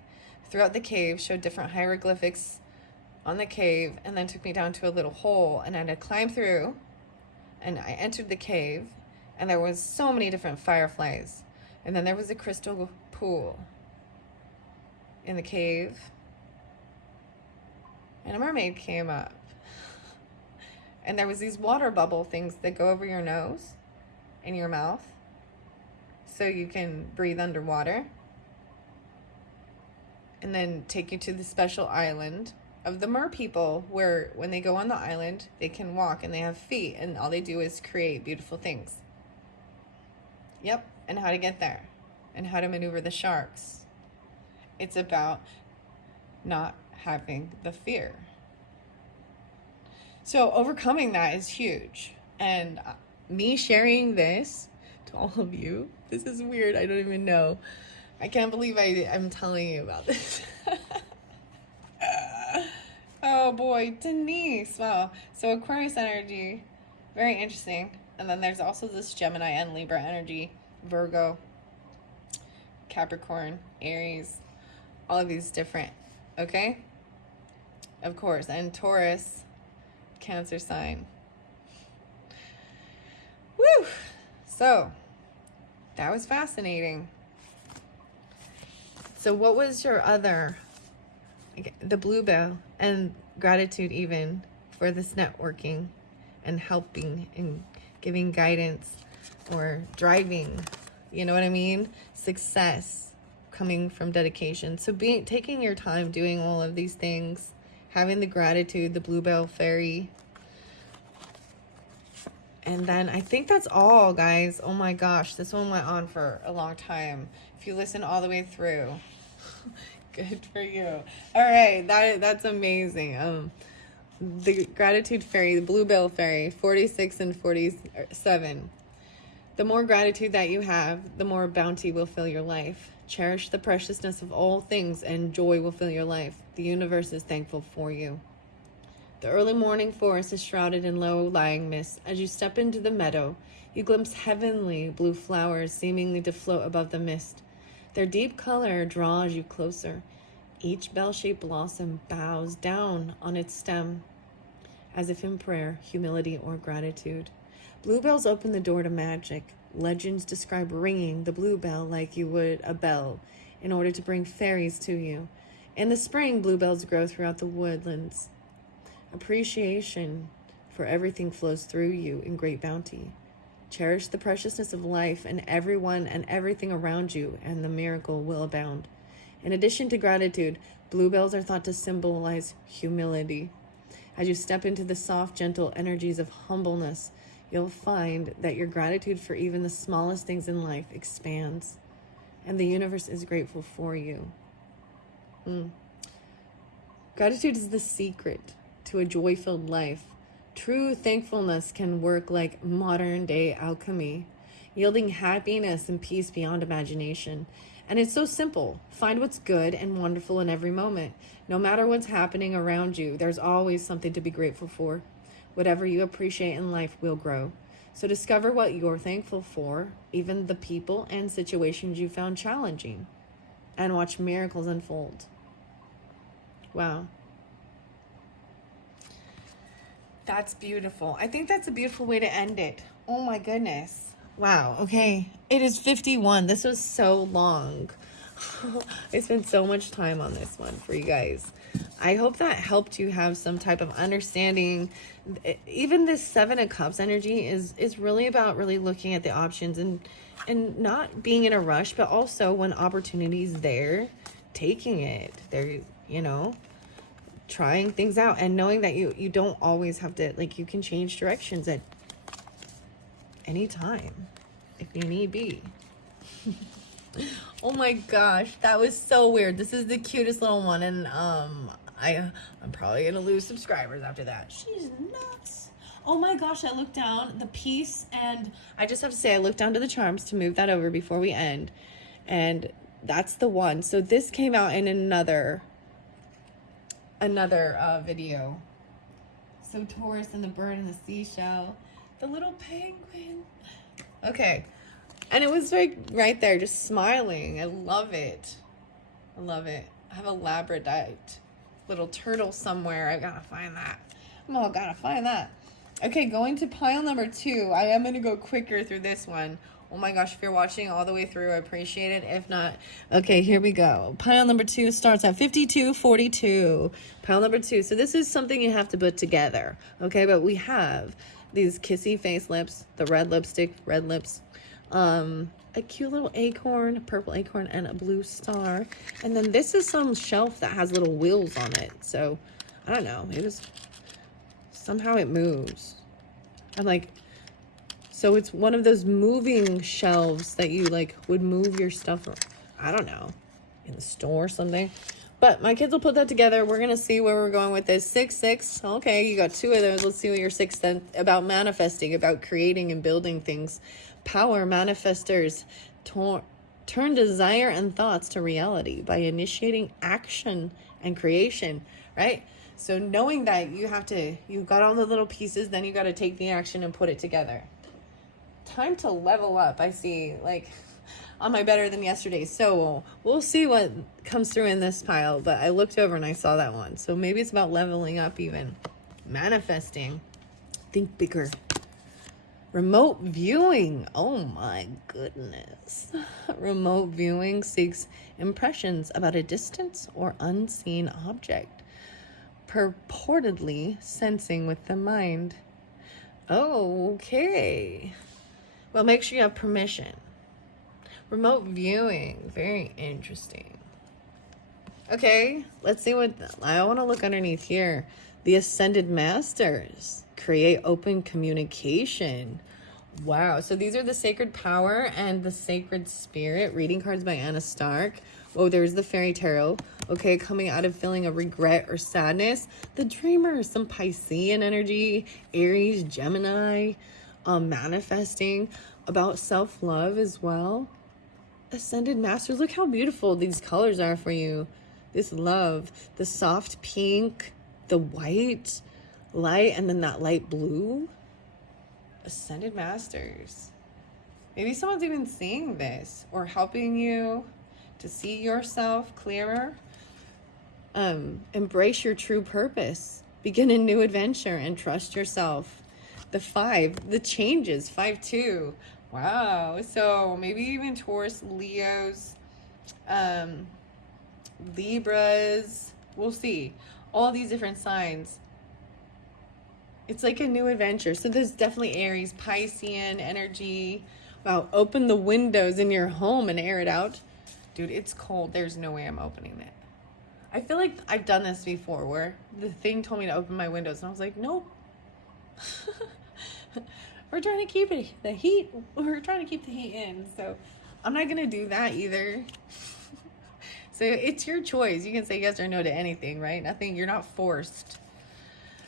throughout the cave showed different hieroglyphics on the cave, and then took me down to a little hole, and I had to climb through, and I entered the cave, and there was so many different fireflies. And then there was a crystal pool in the cave, and a mermaid came up, and there was these water bubble things that go over your nose and your mouth so you can breathe underwater, and then take you to the special island of the mer people, where when they go on the island they can walk and they have feet, and all they do is create beautiful things. Yep. And how to get there, and how to maneuver the sharks. It's about not having the fear. So overcoming that is huge. And me sharing this to all of you, this is weird. I don't even know. I can't believe I'm telling you about this. Oh boy, Denise. Wow. So Aquarius energy, very interesting. And then there's also this Gemini and Libra energy, Virgo, Capricorn, Aries, all of these different, okay? Of course, and Taurus, Cancer sign. Woo! So, that was fascinating. So what was your other, the bluebell, and gratitude even for this networking and helping and giving guidance or driving, you know what I mean? Success coming from dedication. So taking your time doing all of these things, having the gratitude, the bluebell fairy. And then I think that's all, guys. Oh my gosh, this one went on for a long time. If you listen all the way through, good for you. All right, that's amazing. The gratitude fairy, the bluebell fairy, 46 and 47. The more gratitude that you have, the more bounty will fill your life. Cherish the preciousness of all things, and joy will fill your life. The universe is thankful for you. The early morning forest is shrouded in low-lying mist. As you step into the meadow, you glimpse heavenly blue flowers seemingly to float above the mist. Their deep color draws you closer. Each bell-shaped blossom bows down on its stem, as if in prayer, humility, or gratitude. Bluebells open the door to magic. Legends describe ringing the bluebell like you would a bell in order to bring fairies to you. In the spring, bluebells grow throughout the woodlands. Appreciation for everything flows through you in great bounty. Cherish the preciousness of life and everyone and everything around you, and the miracle will abound. In addition to gratitude, bluebells are thought to symbolize humility. As you step into the soft, gentle energies of humbleness, you'll find that your gratitude for even the smallest things in life expands, and the universe is grateful for you. Gratitude is the secret to a joy-filled life. True thankfulness can work like modern-day alchemy, yielding happiness and peace beyond imagination. And it's so simple. Find what's good and wonderful in every moment. No matter what's happening around you, there's always something to be grateful for. Whatever you appreciate in life will grow. So discover what you're thankful for, even the people and situations you found challenging, and watch miracles unfold. Wow. That's beautiful. I think that's a beautiful way to end it. Oh my goodness. Wow. Okay. It is 51. This was so long. I spent so much time on this one for you guys. I hope that helped you have some type of understanding. Even this 7 of Cups energy is really about really looking at the options and not being in a rush, but also when opportunity's there, taking it. There, trying things out and knowing that you don't always have to, you can change directions at any time if you need be. Oh my gosh, that was so weird. This is the cutest little one, and I'm probably gonna lose subscribers after that. She's nuts. Oh my gosh, I looked down the piece, and I just have to say I looked down to the charms to move that over before we end, and that's the one. So this came out in another video. So Taurus and the bird and the seashell, the little penguin. Okay, and it was right there, just smiling. I love it. I love it. I have a labradorite little turtle somewhere. I gotta find that. Gotta find that. Okay, going to pile number 2. I am gonna go quicker through this one. Oh my gosh, if you're watching all the way through, I appreciate it. If not, okay, here we go. Pile number 2 starts at 5242. Pile number 2. So this is something you have to put together, okay? But we have these kissy face lips, the red lipstick, red lips, a cute little acorn, purple acorn, and a blue star. And then this is some shelf that has little wheels on it. So, I don't know. Somehow it moves. So it's one of those moving shelves that you would move your stuff, I don't know, in the store or something. But my kids will put that together. We're going to see where we're going with this. 6. Okay, you got 2 of those. Let's see what your 6th then about manifesting, about creating and building things. Power manifestors turn desire and thoughts to reality by initiating action and creation, right? So knowing that you've got all the little pieces, then you got to take the action and put it together. Time to level up. I see, on my better than yesterday. So we'll see what comes through in this pile. But I looked over and I saw that one. So maybe it's about leveling up even. Manifesting. Think bigger. Remote viewing. Oh my goodness. Remote viewing seeks impressions about a distant or unseen object, purportedly sensing with the mind. Okay. Well, make sure you have permission. Remote viewing. Very interesting. Okay, let's see what... I want to look underneath here. The Ascended Masters. Create open communication. Wow. So these are the Sacred Power and the Sacred Spirit. Reading cards by Anna Stark. Oh, there's the Fairy Tarot. Okay, coming out of feeling a regret or sadness. The Dreamer. Some Piscean energy. Aries, Gemini. Manifesting. About self-love as well. Ascended Masters. Look how beautiful these colors are for you. This love. The soft pink. The white. light, and then that light blue. Ascended Masters. Maybe someone's even seeing this or helping you to see yourself clearer. Embrace your true purpose. Begin a new adventure and trust yourself. The 5, the changes, 5-2. Wow. So maybe even Taurus, Leos, Libras. We'll see. All these different signs. It's like a new adventure. So there's definitely Aries, Piscean energy. Wow, open the windows in your home and air it out. Dude, it's cold. There's no way I'm opening it. I feel like I've done this before where the thing told me to open my windows and I was like, nope. We're trying to keep the heat in. So I'm not going to do that either. So it's your choice. You can say yes or no to anything, right? Nothing, you're not forced.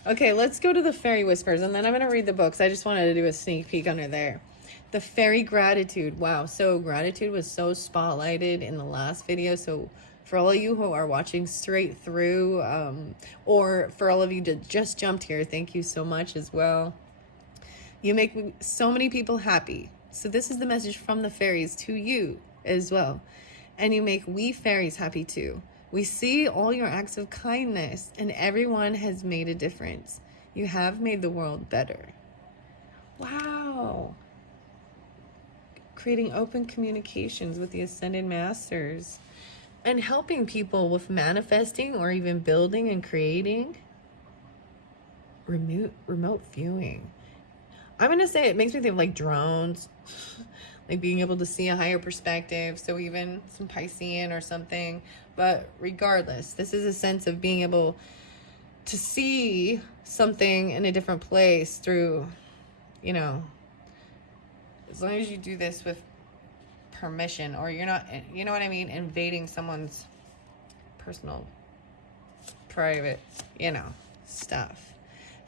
Okay, let's go to the Fairy Whispers, and then I'm going to read the books. I just wanted to do a sneak peek under there. The Fairy Gratitude. Wow, so gratitude was so spotlighted in the last video. So for all of you who are watching straight through, or for all of you that just jumped here, thank you so much as well. You make so many people happy. So this is the message from the fairies to you as well. And you make we fairies happy too. We see all your acts of kindness, and everyone has made a difference. You have made the world better. Wow. Creating open communications with the Ascended Masters and helping people with manifesting or even building and creating. Remote viewing. I'm going to say it makes me think of like drones, like being able to see a higher perspective. So even some Piscean or something. But regardless, this is a sense of being able to see something in a different place through, you know, as long as you do this with permission, or you're not, you know what I mean, invading someone's personal, private, you know, stuff.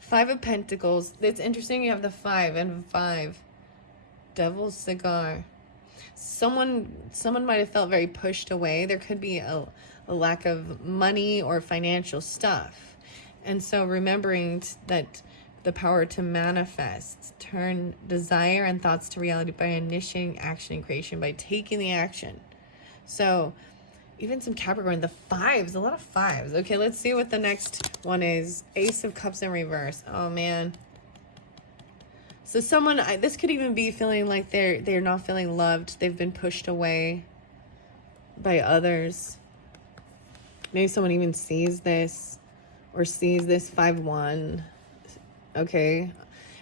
5 of Pentacles. It's interesting you have the 5 and 5. Devil's Cigar. Someone might have felt very pushed away. There could be a lack of money or financial stuff. And so remembering that the power to manifest, turn desire and thoughts to reality by initiating action and creation, by taking the action. So even some Capricorn, the 5s, a lot of 5s. Okay, let's see what the next one is. Ace of Cups in reverse. Oh, man. So someone, this could even be feeling like they're not feeling loved. They've been pushed away by others. Maybe someone even sees this or sees this 5-1. Okay.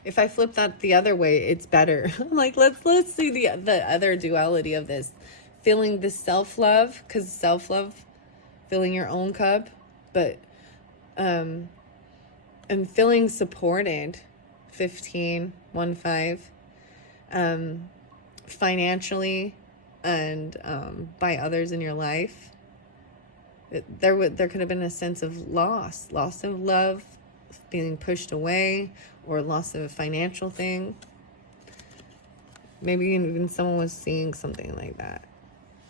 If I flip that the other way, it's better. Like, let's see the other duality of this. Feeling the self-love, because self-love, filling your own cup, but, and feeling supported, 15, 1-5, financially and by others in your life. There could have been a sense of loss of love, being pushed away, or loss of a financial thing. Maybe even someone was seeing something like that.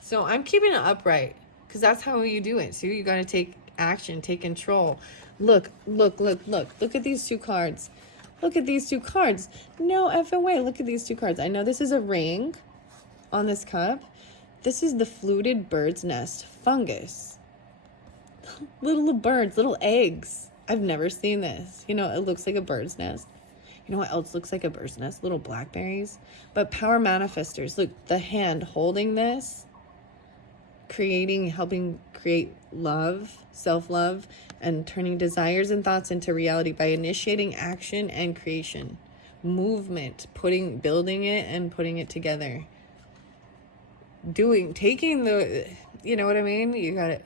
So I'm keeping it upright because that's how you do it. So you got to take action, take control. Look at these 2 cards. Look at these 2 cards. No effing way. Look at these 2 cards. I know this is a ring on this cup. This is the fluted bird's nest fungus. Little birds, little eggs. I've never seen this. You know, it looks like a bird's nest. You know what else looks like a bird's nest? Little blackberries. But power manifestors. Look, the hand holding this, helping create love, self-love, and turning desires and thoughts into reality by initiating action and creation. Movement, building it and putting it together. Taking the, you know what I mean? You gotta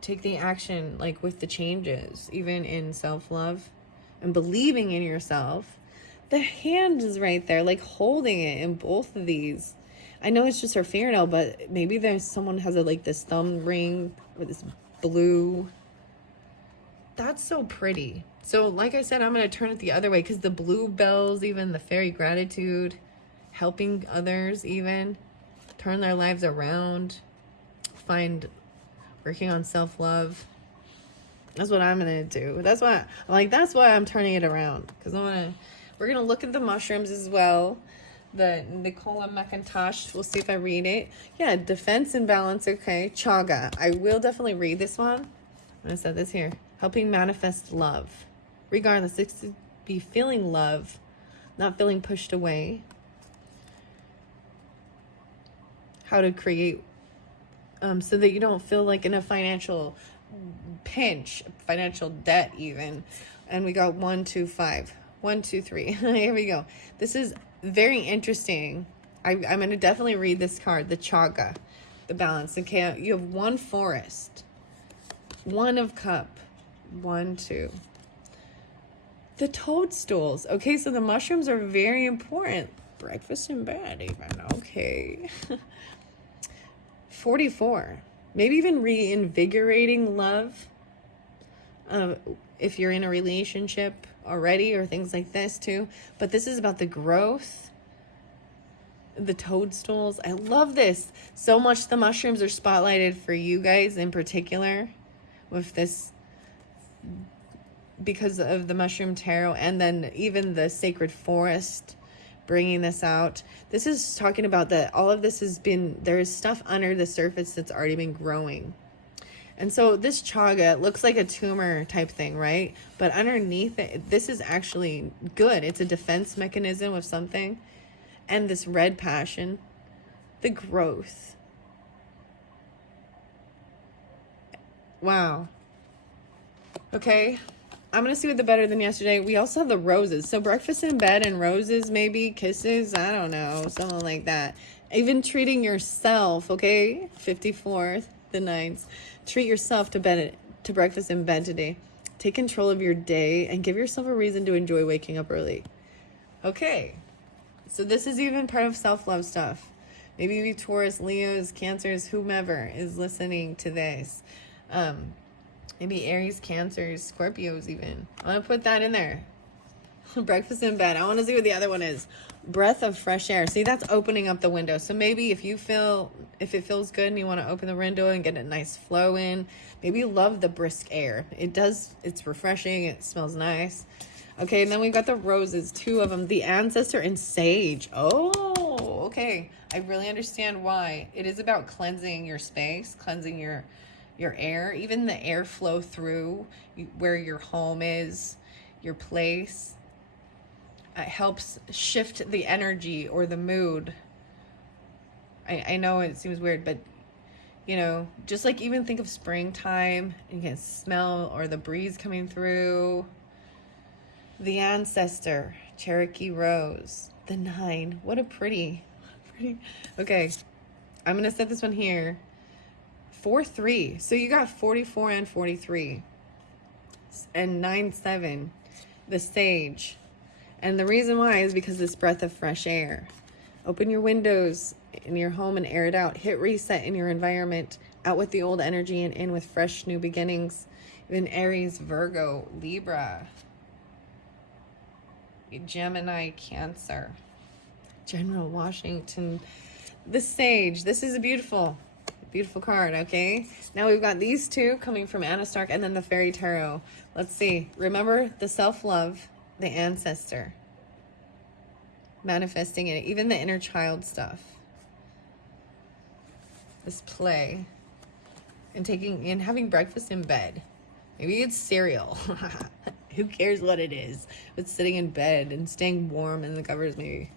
take the action, like with the changes, even in self-love and believing in yourself. The hand is right there, like holding it in both of these. I know it's just her fingernail, but maybe someone has like this thumb ring or this blue. That's so pretty. So like I said, I'm going to turn it the other way because the blue bells, even the fairy gratitude, helping others even, turn their lives around, working on self-love. That's what I'm gonna do. That's why I'm like, that's why I'm turning it around. Because we're gonna look at the mushrooms as well. The Nicola McIntosh, we'll see if I read it. Yeah, defense and balance, okay. Chaga. I will definitely read this one. I'm gonna set this here. Helping manifest love. Regardless, it's to be feeling love, not feeling pushed away. How to create so that you don't feel like in a financial pinch, financial debt even. And we got 1, 2, 5. 1, 2, 3. Here we go. This is very interesting. I'm going to definitely read this card, the Chaga, the balance. Okay, you have 1 forest, 1 of cup, 1, 2. The toadstools. Okay, so the mushrooms are very important. Breakfast in bed even. Okay. 44. Maybe even reinvigorating love. If you're in a relationship already or things like this too. But this is about the growth. The toadstools. I love this so much. The mushrooms are spotlighted for you guys in particular with this, because of the mushroom tarot, and then even the sacred forest bringing this out. This is talking about that all of this has been, there is stuff under the surface that's already been growing. And so this chaga looks like a tumor type thing, right? But underneath it, this is actually good. It's a defense mechanism of something. And this red passion, the growth. Wow. Okay. I'm going to see what the better than yesterday. We also have the roses. So breakfast in bed and roses, maybe kisses. I don't know. Something like that. Even treating yourself, okay? 54th, the 9th. Treat yourself to breakfast in bed today. Take control of your day and give yourself a reason to enjoy waking up early. Okay. So this is even part of self-love stuff. Maybe you Taurus, Leos, Cancers, whomever is listening to this. Maybe Aries, Cancers, Scorpios even. I'm going to put that in there. Breakfast in bed. I want to see what the other one is. Breath of fresh air. See, that's opening up the window. So maybe if it feels good and you want to open the window and get a nice flow in, maybe you love the brisk air. It's refreshing. It smells nice. Okay, and then we've got the roses, 2 of them. The ancestor and sage. Oh, okay. I really understand why. It is about cleansing your space, cleansing your air, even the airflow through where your home is, your place. It helps shift the energy or the mood. I know it seems weird, but you know, just like even think of springtime, you can smell or the breeze coming through. The ancestor, Cherokee rose, the 9. What a pretty. Okay, I'm gonna set this one here. 4, 3. So you got 44 and 43. And 9, 7. The sage. And the reason why is because this breath of fresh air. Open your windows in your home and air it out. Hit reset in your environment. Out with the old energy and in with fresh new beginnings. Even Aries, Virgo, Libra, Gemini, Cancer. General Washington. The sage. This is a beautiful card, okay? Now we've got these 2 coming from Anna Stark and then the Fairy Tarot. Let's see. Remember the self-love, the ancestor. Manifesting it. Even the inner child stuff. This play. And having breakfast in bed. Maybe it's cereal. Who cares what it is? But sitting in bed and staying warm in the covers maybe.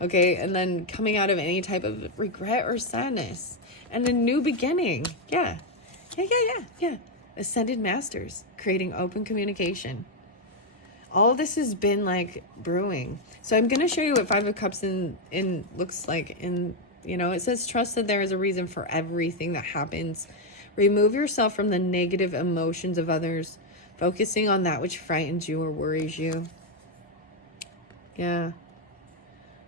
Okay, and then coming out of any type of regret or sadness. And a new beginning. Yeah. Ascended Masters. Creating open communication. All this has been like brewing. So I'm going to show you what 5 of Cups in looks like. It says trust that there is a reason for everything that happens. Remove yourself from the negative emotions of others. Focusing on that which frightens you or worries you. Yeah.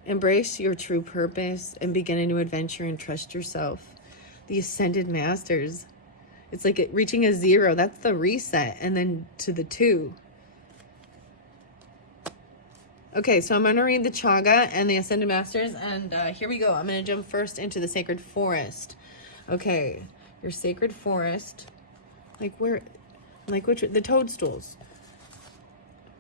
Embrace your true purpose and begin a new adventure and trust yourself. The Ascended Masters. It's like reaching a 0. That's the reset. And then to the 2. Okay, so I'm going to read the Chaga and the Ascended Masters. And here we go. I'm going to jump first into the Sacred Forest. Okay, your Sacred Forest. Like where... Like which, the toadstools.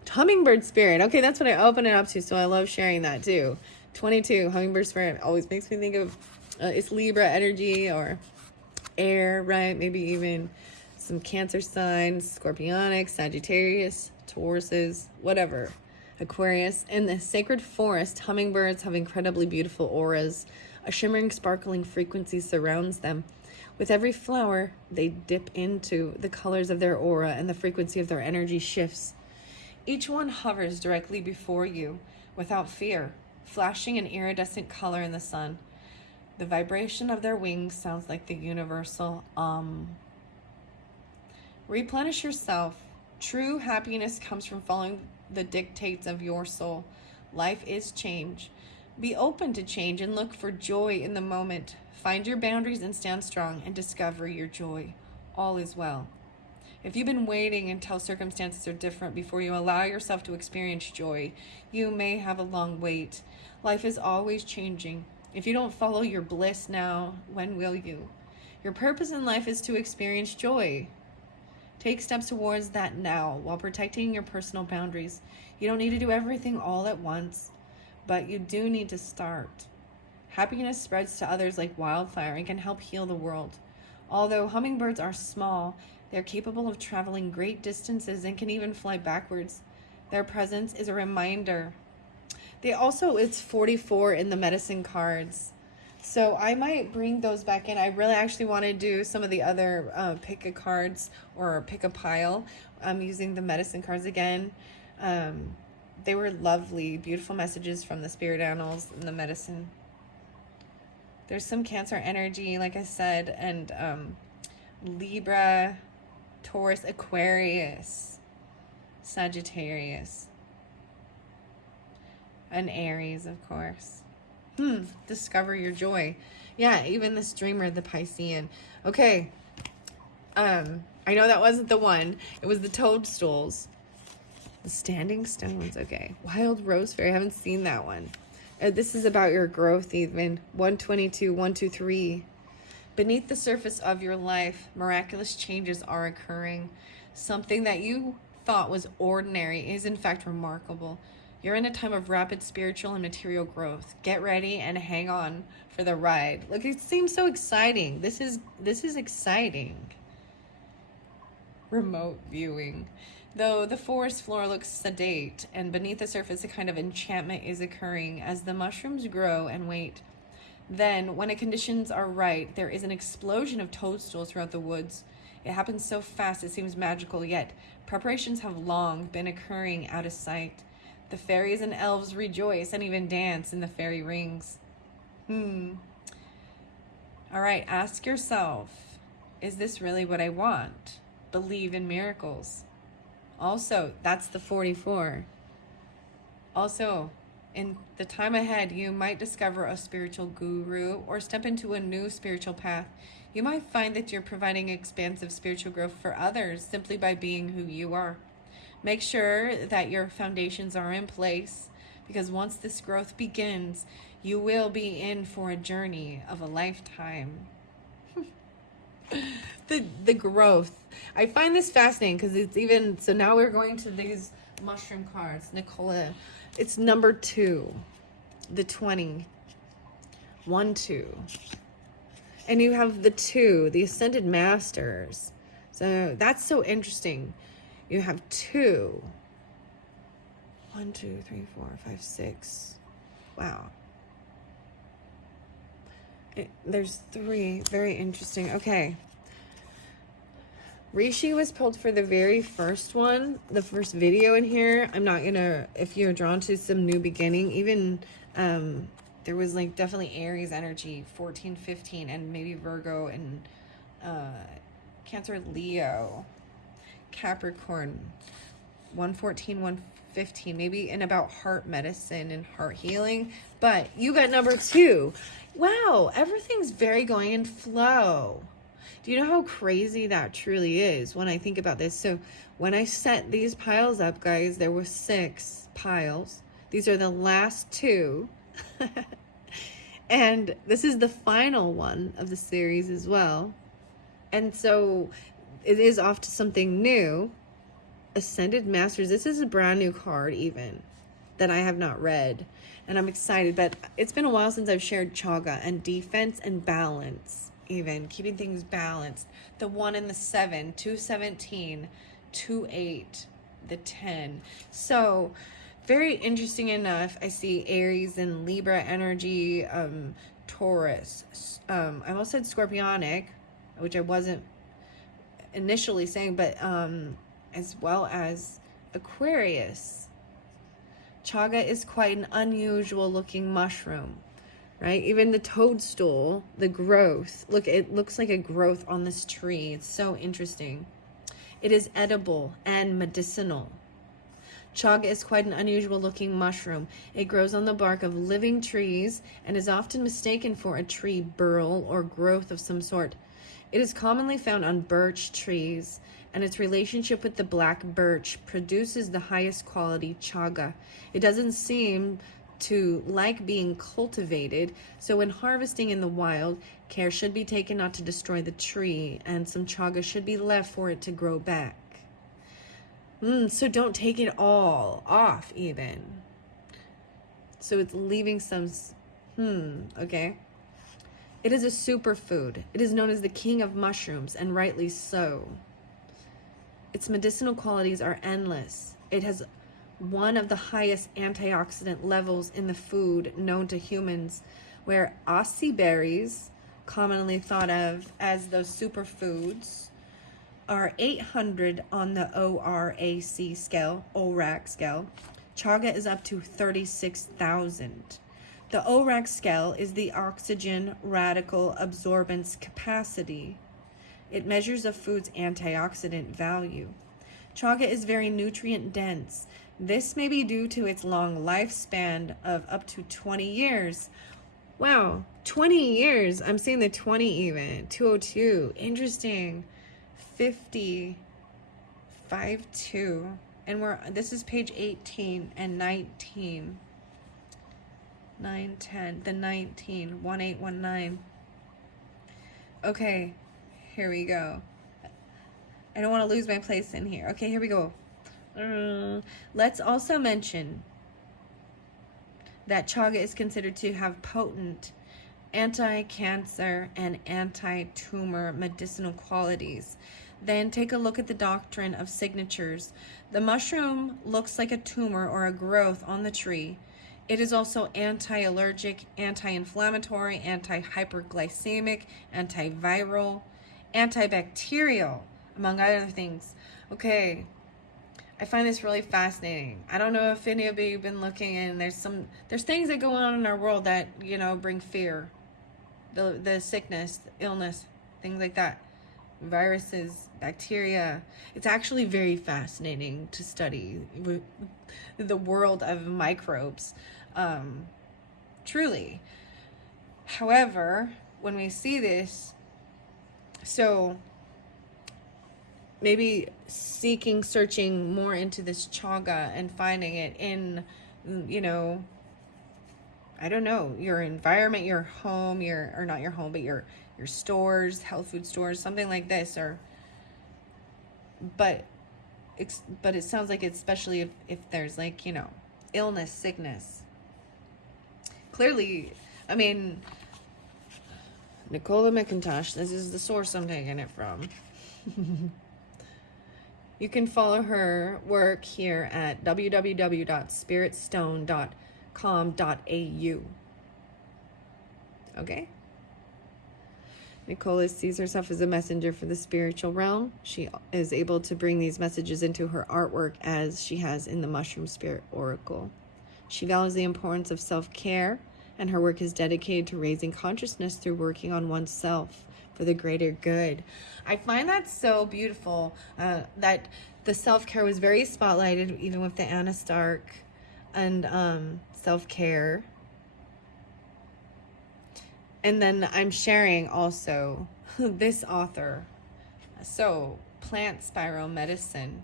Hummingbird spirit. Okay, that's what I open it up to, so I love sharing that too. 22, hummingbird spirit always makes me think of it's Libra energy or air, right? Maybe even some Cancer signs, Scorpionic, Sagittarius, Tauruses, whatever. Aquarius. In the sacred forest, hummingbirds have incredibly beautiful auras. A shimmering, sparkling frequency surrounds them. With every flower, they dip into the colors of their aura, and the frequency of their energy shifts. Each one hovers directly before you, without fear, flashing an iridescent color in the sun. The vibration of their wings sounds like the universal Replenish yourself. True happiness comes from following the dictates of your soul. Life is change. Be open to change and look for joy in the moment. Find your boundaries and stand strong and discover your joy. All is well. If you've been waiting until circumstances are different before you allow yourself to experience joy, you may have a long wait. Life is always changing. If you don't follow your bliss now, when will you? Your purpose in life is to experience joy. Take steps towards that now while protecting your personal boundaries. You don't need to do everything all at once, but you do need to start. Happiness spreads to others like wildfire and can help heal the world. Although hummingbirds are small, they're capable of traveling great distances and can even fly backwards. Their presence is a reminder. It's 44 in the medicine cards. So I might bring those back in. I really actually want to do some of the other pick a cards or pick a pile. I'm using the medicine cards again. They were lovely, beautiful messages from the spirit animals and the medicine. There's some Cancer energy, like I said, and Libra, Taurus, Aquarius, Sagittarius, and Aries, of course. Discover your joy. Yeah, even this dreamer, the Piscean. Okay. I know that wasn't the one. It was the toadstools. The standing stones. Okay. Wild rose fairy. I haven't seen that one. This is about your growth even. 122, 123. Beneath the surface of your life, miraculous changes are occurring. Something that you thought was ordinary is in fact remarkable. You're in a time of rapid spiritual and material growth. Get ready and hang on for the ride. Look, it seems so exciting. This is exciting. Remote viewing. Though the forest floor looks sedate, and beneath the surface a kind of enchantment is occurring as the mushrooms grow and wait. Then, when the conditions are right, there is an explosion of toadstools throughout the woods. It happens so fast it seems magical, yet preparations have long been occurring out of sight. The fairies and elves rejoice and even dance in the fairy rings. All right, ask yourself, is this really what I want? Believe in miracles. Also, that's the 44. Also, in the time ahead, you might discover a spiritual guru or step into a new spiritual path. You might find that you're providing expansive spiritual growth for others simply by being who you are. Make sure that your foundations are in place, because once this growth begins, you will be in for a journey of a lifetime. The growth. I find this fascinating because it's even, so now we're going to these mushroom cards. Nicola, it's number 2, the 20, 1, 2. And you have the 2, the Ascended Masters. So that's so interesting. You have 2. 1, 2, 3, 4, 5, 6. Wow. There's 3. Very interesting. Okay. Rishi was pulled for the very first one, the first video in here. I'm not gonna, if you're drawn to some new beginning, even there was like definitely Aries energy, 14, 15, and maybe Virgo and Cancer, Leo, Capricorn, 114, 115, maybe in about heart medicine and heart healing. But you got number 2. Wow, everything's very going in flow. Do you know how crazy that truly is when I think about this? So when I set these piles up, guys, there were 6 piles. These are the last 2. And this is the final one of the series as well. And so it is off to something new. Ascended Masters. This is a brand new card even that I have not read. And I'm excited. But it's been a while since I've shared chaga and defense and balance. Even keeping things balanced. The 1 and the 7. 217. 2-8. The 10. So very interesting enough. I see Aries and Libra energy. Taurus. I almost said Scorpionic, which I wasn't initially saying, but as well as Aquarius. Chaga is quite an unusual looking mushroom, right? Even the toadstool, the growth, look, it looks like a growth on this tree. It's so interesting. It is edible and medicinal. Chaga is quite an unusual looking mushroom. It grows on the bark of living trees and is often mistaken for a tree burl or growth of some sort. It is commonly found on birch trees, and its relationship with the black birch produces the highest quality chaga. It doesn't seem to like being cultivated, so when harvesting in the wild, care should be taken not to destroy the tree, and some chaga should be left for it to grow back. So don't take it all off even. So it's leaving some, okay. It is a superfood. It is known as the king of mushrooms, and rightly so. Its medicinal qualities are endless. It has one of the highest antioxidant levels in the food known to humans, where Aussie berries, commonly thought of as those superfoods, are 800 on the ORAC scale, ORAC scale. Chaga is up to 36,000. The ORAC scale is the oxygen radical absorbance capacity. It measures a food's antioxidant value. Chaga is very nutrient dense. This may be due to its long lifespan of up to 20 years. Wow, 20 years. I'm seeing the 20 even. 202. Interesting. 50. 5-2. And this is page 18 and 19. 9-10. The 19. 1819. Okay. Here we go. I don't want to lose my place in here. Okay, here we go. Let's also mention that chaga is considered to have potent anti-cancer and anti-tumor medicinal qualities. Then take a look at the doctrine of signatures. The mushroom looks like a tumor or a growth on the tree. It is also anti-allergic, anti-inflammatory, anti-hyperglycemic, antiviral, antibacterial, among other things. Okay, I find this really fascinating. I don't know if any of you have been looking, and there's things that go on in our world that, bring fear. The sickness, the illness, things like that. Viruses, bacteria. It's actually very fascinating to study the world of microbes. Truly. However, when we see this, so maybe searching more into this chaga and finding it in, I don't know, your environment, your home, or not your home, but your stores, health food stores, something like this, but it sounds like it's especially if there's illness, sickness. Clearly, I mean, Nicola McIntosh, this is the source I'm taking it from. You can follow her work here at www.spiritstone.com.au. Okay? Nicola sees herself as a messenger for the spiritual realm. She is able to bring these messages into her artwork as she has in the Mushroom Spirit Oracle. She values the importance of self-care, and her work is dedicated to raising consciousness through working on oneself for the greater good. I find that so beautiful, that the self-care was very spotlighted, even with the Anna Stark and self-care. And then I'm sharing also this author. So, plant spiral medicine.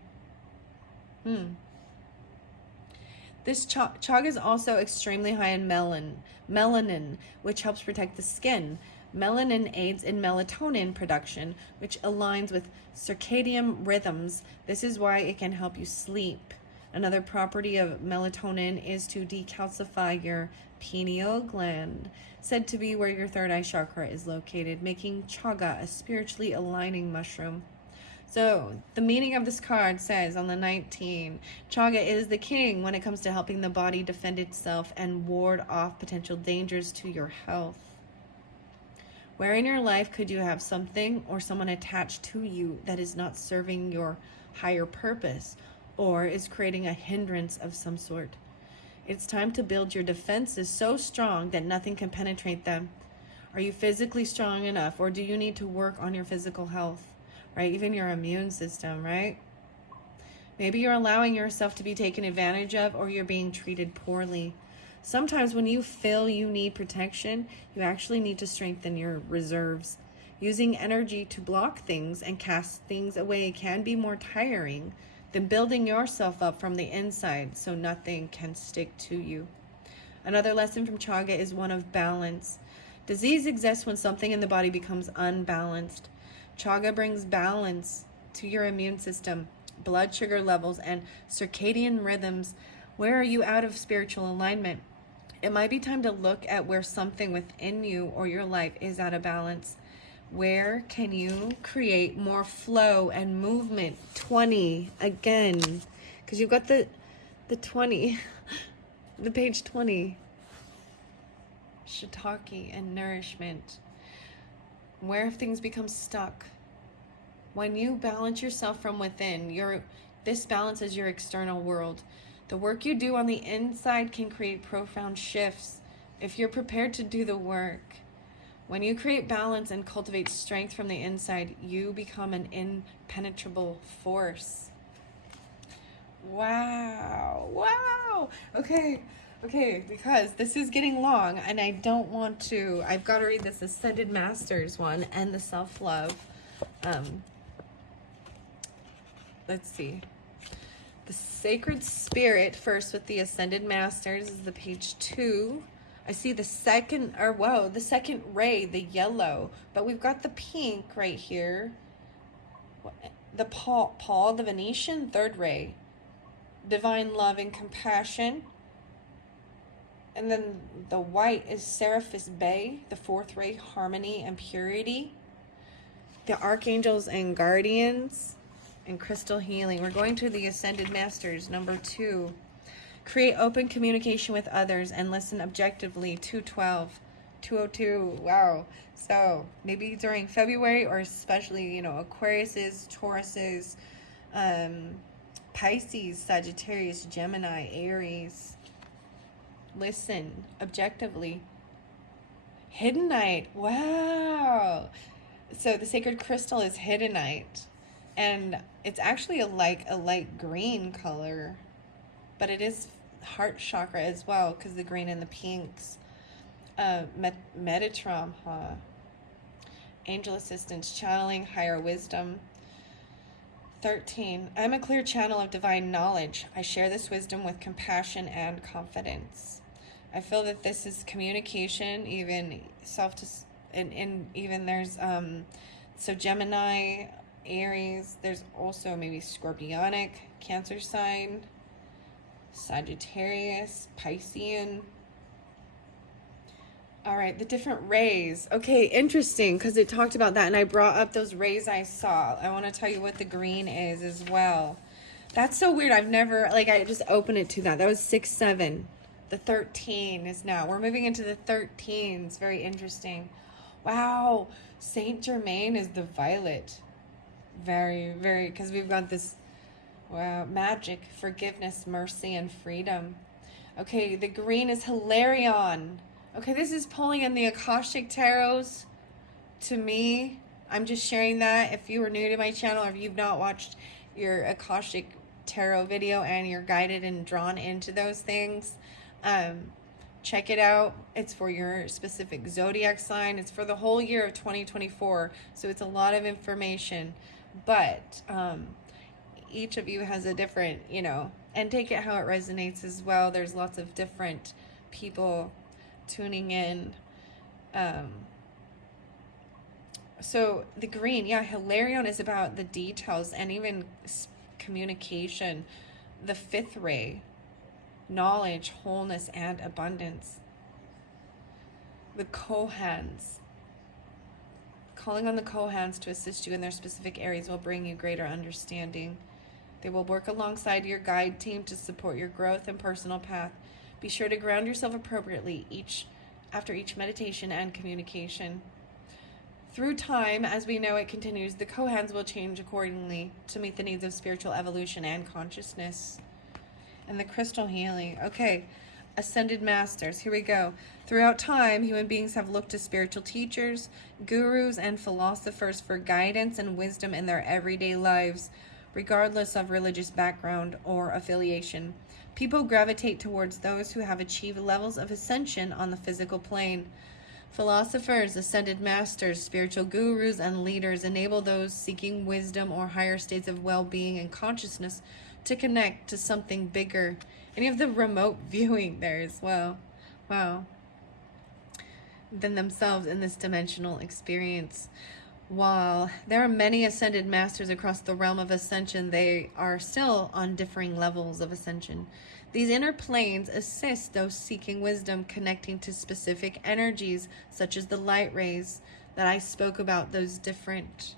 This chaga is also extremely high in melanin, which helps protect the skin. Melanin aids in melatonin production, which aligns with circadian rhythms. This is why it can help you sleep. Another property of melatonin is to decalcify your pineal gland, said to be where your third eye chakra is located, making chaga a spiritually aligning mushroom. So the meaning of this card says on the 19, chaga is the king when it comes to helping the body defend itself and ward off potential dangers to your health. Where in your life could you have something or someone attached to you that is not serving your higher purpose or is creating a hindrance of some sort? It's time to build your defenses so strong that nothing can penetrate them. Are you physically strong enough, or do you need to work on your physical health, right? Even your immune system, right? Maybe you're allowing yourself to be taken advantage of, or you're being treated poorly. Sometimes when you feel you need protection, you actually need to strengthen your reserves. Using energy to block things and cast things away can be more tiring than building yourself up from the inside so nothing can stick to you. Another lesson from chaga is one of balance. Disease exists when something in the body becomes unbalanced. Chaga brings balance to your immune system, blood sugar levels, and circadian rhythms. Where are you out of spiritual alignment? It might be time to look at where something within you or your life is out of balance. Where can you create more flow and movement? 20 again, because you've got the 20, the page 20. Shiitake and nourishment. Where have things become stuck? When you balance yourself from within, this balances your external world. The work you do on the inside can create profound shifts if you're prepared to do the work. When you create balance and cultivate strength from the inside, you become an impenetrable force. Wow. Okay, because this is getting long and I don't want to, I've got to read this Ascended Masters one and the self-love. Let's see. The Sacred Spirit first with the Ascended Masters is the page 2. I see the second ray, the yellow, but we've got the pink right here. The Paul, the Venetian, third ray. Divine love and compassion. And then the white is Seraphis Bay, the fourth ray, harmony and purity. The archangels and guardians and crystal healing. We're going to the Ascended Masters, number 2. Create open communication with others and listen objectively, 212. 202, wow. So maybe during February, or especially, Aquariuses, Tauruses, Pisces, Sagittarius, Gemini, Aries. Listen objectively. Hiddenite, wow. So the sacred crystal is hiddenite, and it's actually a light green color, but it is heart chakra as well, because the green and the pinks. Metatron, angel assistance, channeling higher wisdom. 13, I'm a clear channel of divine knowledge. I share this wisdom with compassion and confidence. I feel that this is communication, even even there's so Gemini, Aries, there's also maybe Scorpionic, Cancer sign, Sagittarius, Piscean. All right, the different rays. Okay, interesting, because it talked about that, and I brought up those rays I saw. I want to tell you what the green is as well. That's so weird. I've never, I just opened it to that. That was 6, 7. The 13 is now. We're moving into the 13s. Very interesting. Wow, Saint Germain is the violet. Very, very, because we've got this, wow, magic, forgiveness, mercy, and freedom. Okay, the green is Hilarion. Okay, this is pulling in the Akashic Tarots to me. I'm just sharing that. If you are new to my channel, or if you've not watched your Akashic Tarot video and you're guided and drawn into those things, check it out. It's for your specific zodiac sign. It's for the whole year of 2024. So it's a lot of information. But each of you has a different, and take it how it resonates as well. There's lots of different people tuning in. So the green, yeah, Hilarion is about the details and even communication. The fifth ray, knowledge, wholeness, and abundance. The Kohans, calling on the Kohans to assist you in their specific areas will bring you greater understanding. They will work alongside your guide team to support your growth and personal path. Be sure to ground yourself appropriately after each meditation and communication. Through time, as we know it continues, the Kohans will change accordingly to meet the needs of spiritual evolution and consciousness. And the crystal healing. Okay, ascended masters. Here we go. Throughout time, human beings have looked to spiritual teachers, gurus, and philosophers for guidance and wisdom in their everyday lives, regardless of religious background or affiliation. People gravitate towards those who have achieved levels of ascension on the physical plane. Philosophers, ascended masters, spiritual gurus, and leaders enable those seeking wisdom or higher states of well-being and consciousness to connect to something bigger. And you have the remote viewing there as well. Wow. Than themselves in this dimensional experience. While there are many ascended masters across the realm of ascension, they are still on differing levels of ascension. These inner planes assist those seeking wisdom, connecting to specific energies, such as the light rays that I spoke about, those different.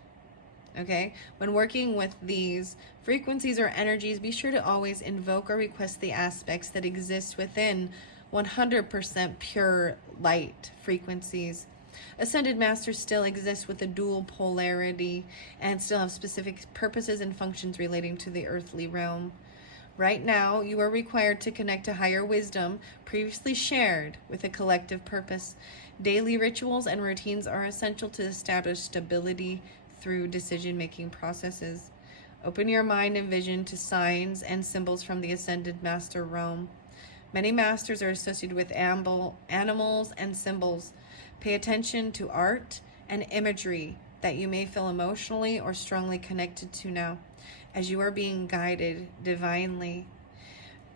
Okay? When working with these frequencies or energies, be sure to always invoke or request the aspects that exist within 100% pure light frequencies. Ascended masters still exist with a dual polarity and still have specific purposes and functions relating to the earthly realm. Right now, you are required to connect to higher wisdom previously shared with a collective purpose. Daily rituals and routines are essential to establish stability through decision-making processes. Open your mind and vision to signs and symbols from the ascended master realm. Many masters are associated with animals and symbols. Pay attention to art and imagery that you may feel emotionally or strongly connected to now, as you are being guided divinely.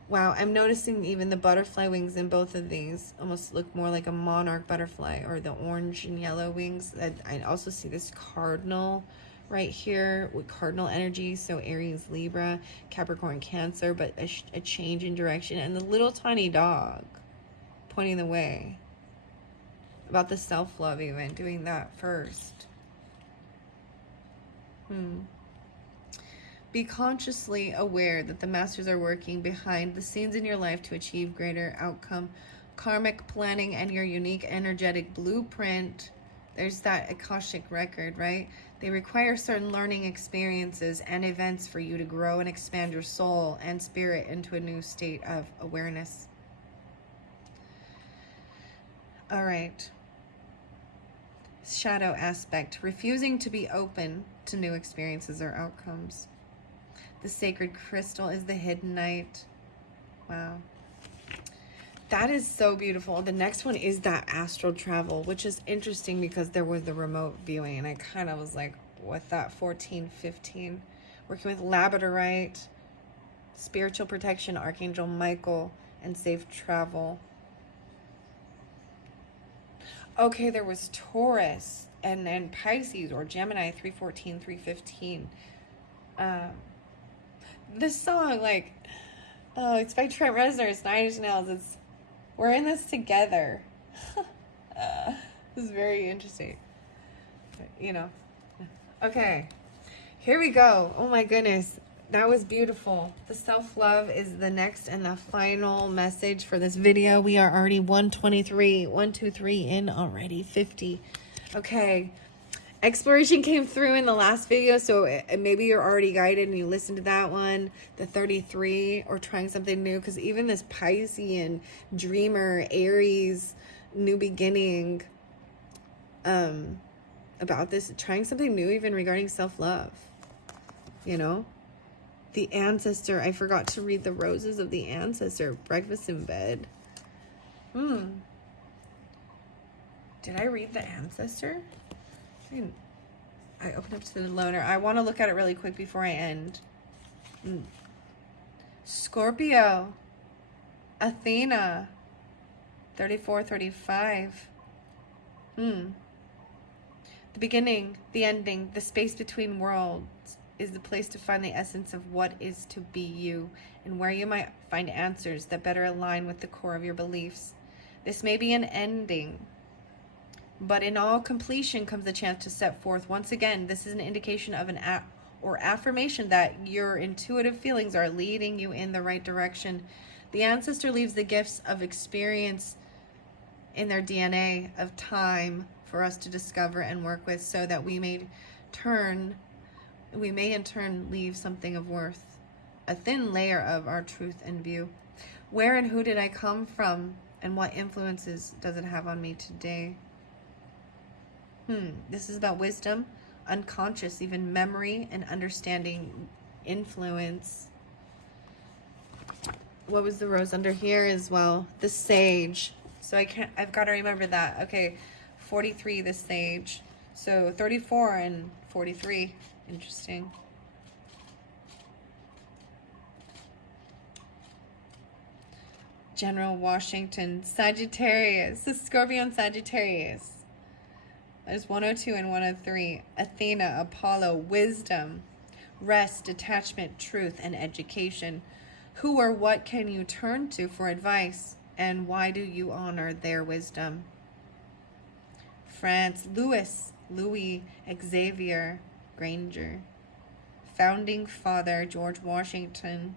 Wow, I'm noticing even the butterfly wings in both of these almost look more like a monarch butterfly, or the orange and yellow wings. I also see this cardinal right here with cardinal energy, so Aries, Libra, Capricorn, Cancer, but a change in direction, and the little tiny dog pointing the way. About the self-love even, doing that first. Be consciously aware that the masters are working behind the scenes in your life to achieve greater outcome. Karmic planning and your unique energetic blueprint. There's that Akashic record, right? They require certain learning experiences and events for you to grow and expand your soul and spirit into a new state of awareness. All right. Shadow aspect. Refusing to be open to new experiences or outcomes. The sacred crystal is the hidden night. Wow. That is so beautiful. The next one is that astral travel, which is interesting because there was the remote viewing, and I kind of was like, what that 14, 15. Working with labradorite, spiritual protection, Archangel Michael, and safe travel. Okay, there was Taurus and Pisces or Gemini, 314, 315. This song, like, oh, it's by Trent Reznor. It's Nine Inch Nails. It's we're in this together. This is very interesting. You know. Okay, here we go. Oh my goodness, that was beautiful. The self-love is the next and the final message for this video. We are already 123 in already, 50. Okay, exploration came through in the last video, so maybe you're already guided and you listened to that one, the 33, or trying something new, because even this Piscean, Dreamer, Aries, new beginning, about this, trying something new even regarding self-love, you know? The ancestor, I forgot to read the roses of the ancestor, breakfast in bed. Did I read the ancestor? I opened up to the loner. I want to look at it really quick before I end. Scorpio, Athena, 34, 35. The beginning, the ending, the space between worlds is the place to find the essence of what is to be you, and where you might find answers that better align with the core of your beliefs. This may be an ending, but in all completion comes the chance to set forth. Once again, this is an indication of an affirmation that your intuitive feelings are leading you in the right direction. The ancestor leaves the gifts of experience in their DNA of time for us to discover and work with, so that we may in turn leave something of worth, a thin layer of our truth in view. Where and who did I come from, and what influences does it have on me today? This is about wisdom, unconscious, even memory and understanding influence. What was the rose under here as well? The sage. So I've got to remember that. Okay, 43, the sage. So 34 and 43. Interesting. General Washington, Sagittarius, the Scorpio and Sagittarius. There's 102 and 103. Athena, Apollo, wisdom, rest, detachment, truth, and education. Who or what can you turn to for advice, and why do you honor their wisdom? France, Louis Xavier Granger. Founding Father, George Washington.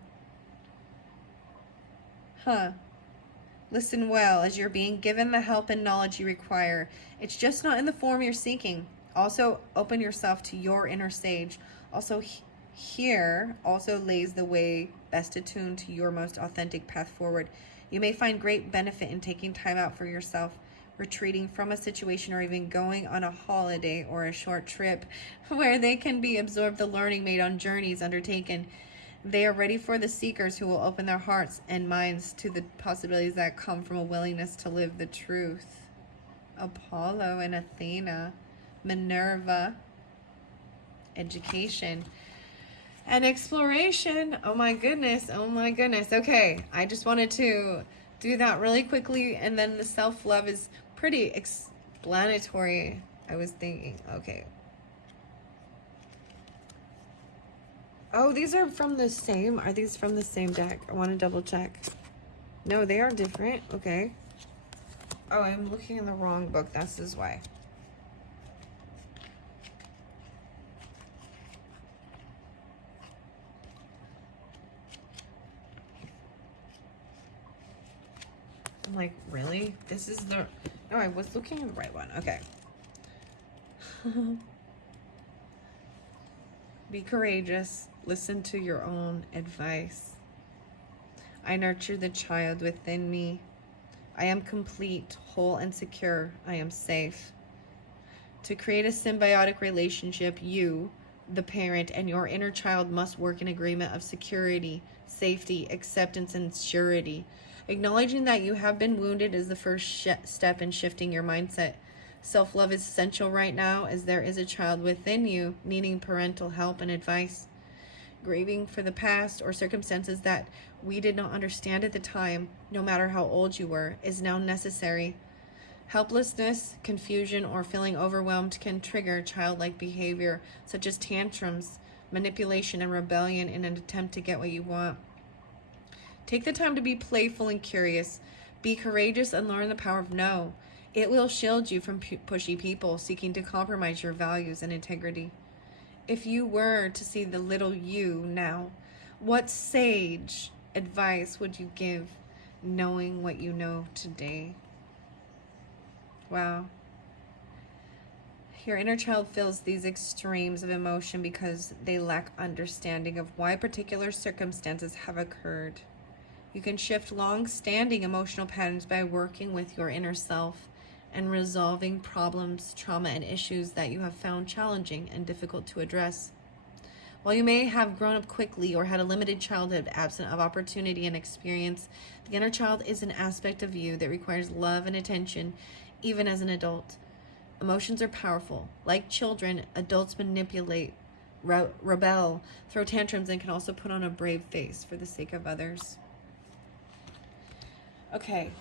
Listen well, as you're being given the help and knowledge you require. It's just not in the form you're seeking. Also, open yourself to your inner sage. Also, here also lays the way best attuned to your most authentic path forward. You may find great benefit in taking time out for yourself, retreating from a situation, or even going on a holiday or a short trip where they can be absorbed the learning made on journeys undertaken. They are ready for the seekers who will open their hearts and minds to the possibilities that come from a willingness to live the truth. Apollo and Athena, Minerva, education, and exploration. Oh my goodness. Okay, I just wanted to do that really quickly, and then the self-love is pretty explanatory. I was thinking, okay. Oh, these are from the same. Are these from the same deck? I want to double check. No, they are different. Okay. Oh, I'm looking in the wrong book. This is why. I'm like, really? This is the... No, I was looking at the right one. Okay. Be courageous. Listen to your own advice. I nurture the child within me. I am complete, whole, and secure. I am safe. To create a symbiotic relationship, you, the parent, and your inner child must work in agreement of security, safety, acceptance, and surety. Acknowledging that you have been wounded is the first step in shifting your mindset. Self-love is essential right now, as there is a child within you needing parental help and advice. Grieving for the past or circumstances that we did not understand at the time, no matter how old you were, is now necessary. Helplessness, confusion, or feeling overwhelmed can trigger childlike behavior, such as tantrums, manipulation, and rebellion in an attempt to get what you want. Take the time to be playful and curious. Be courageous and learn the power of no. It will shield you from pushy people seeking to compromise your values and integrity. If you were to see the little you now, what sage advice would you give, knowing what you know today? Wow. Your inner child feels these extremes of emotion because they lack understanding of why particular circumstances have occurred. You can shift long-standing emotional patterns by working with your inner self and resolving problems, trauma, and issues that you have found challenging and difficult to address. While you may have grown up quickly or had a limited childhood absent of opportunity and experience, the inner child is an aspect of you that requires love and attention, even as an adult. Emotions are powerful. Like children, adults manipulate, rebel, throw tantrums, and can also put on a brave face for the sake of others. Okay,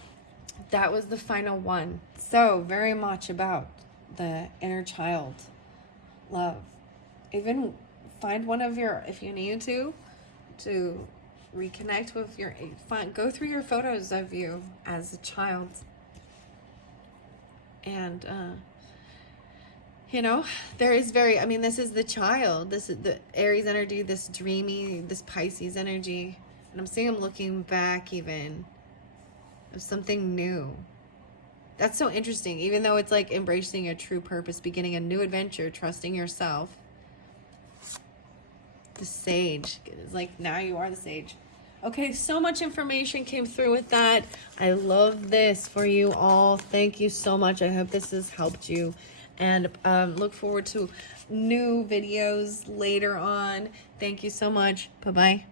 that was the final one. So very much about the inner child love. Even find one of your, if you need to reconnect with your, go through your photos of you as a child. And, you know, there is I mean, this is the child. This is the Aries energy, this dreamy, this Pisces energy. And I'm seeing him looking back even of something new. That's so interesting. Even though it's like embracing a true purpose, beginning a new adventure, trusting yourself. The sage is like, now you are the sage. Okay, so much information came through with that. I love this for you all. Thank you so much. I hope this has helped you. And look forward to new videos later on. Thank you so much. Bye-bye.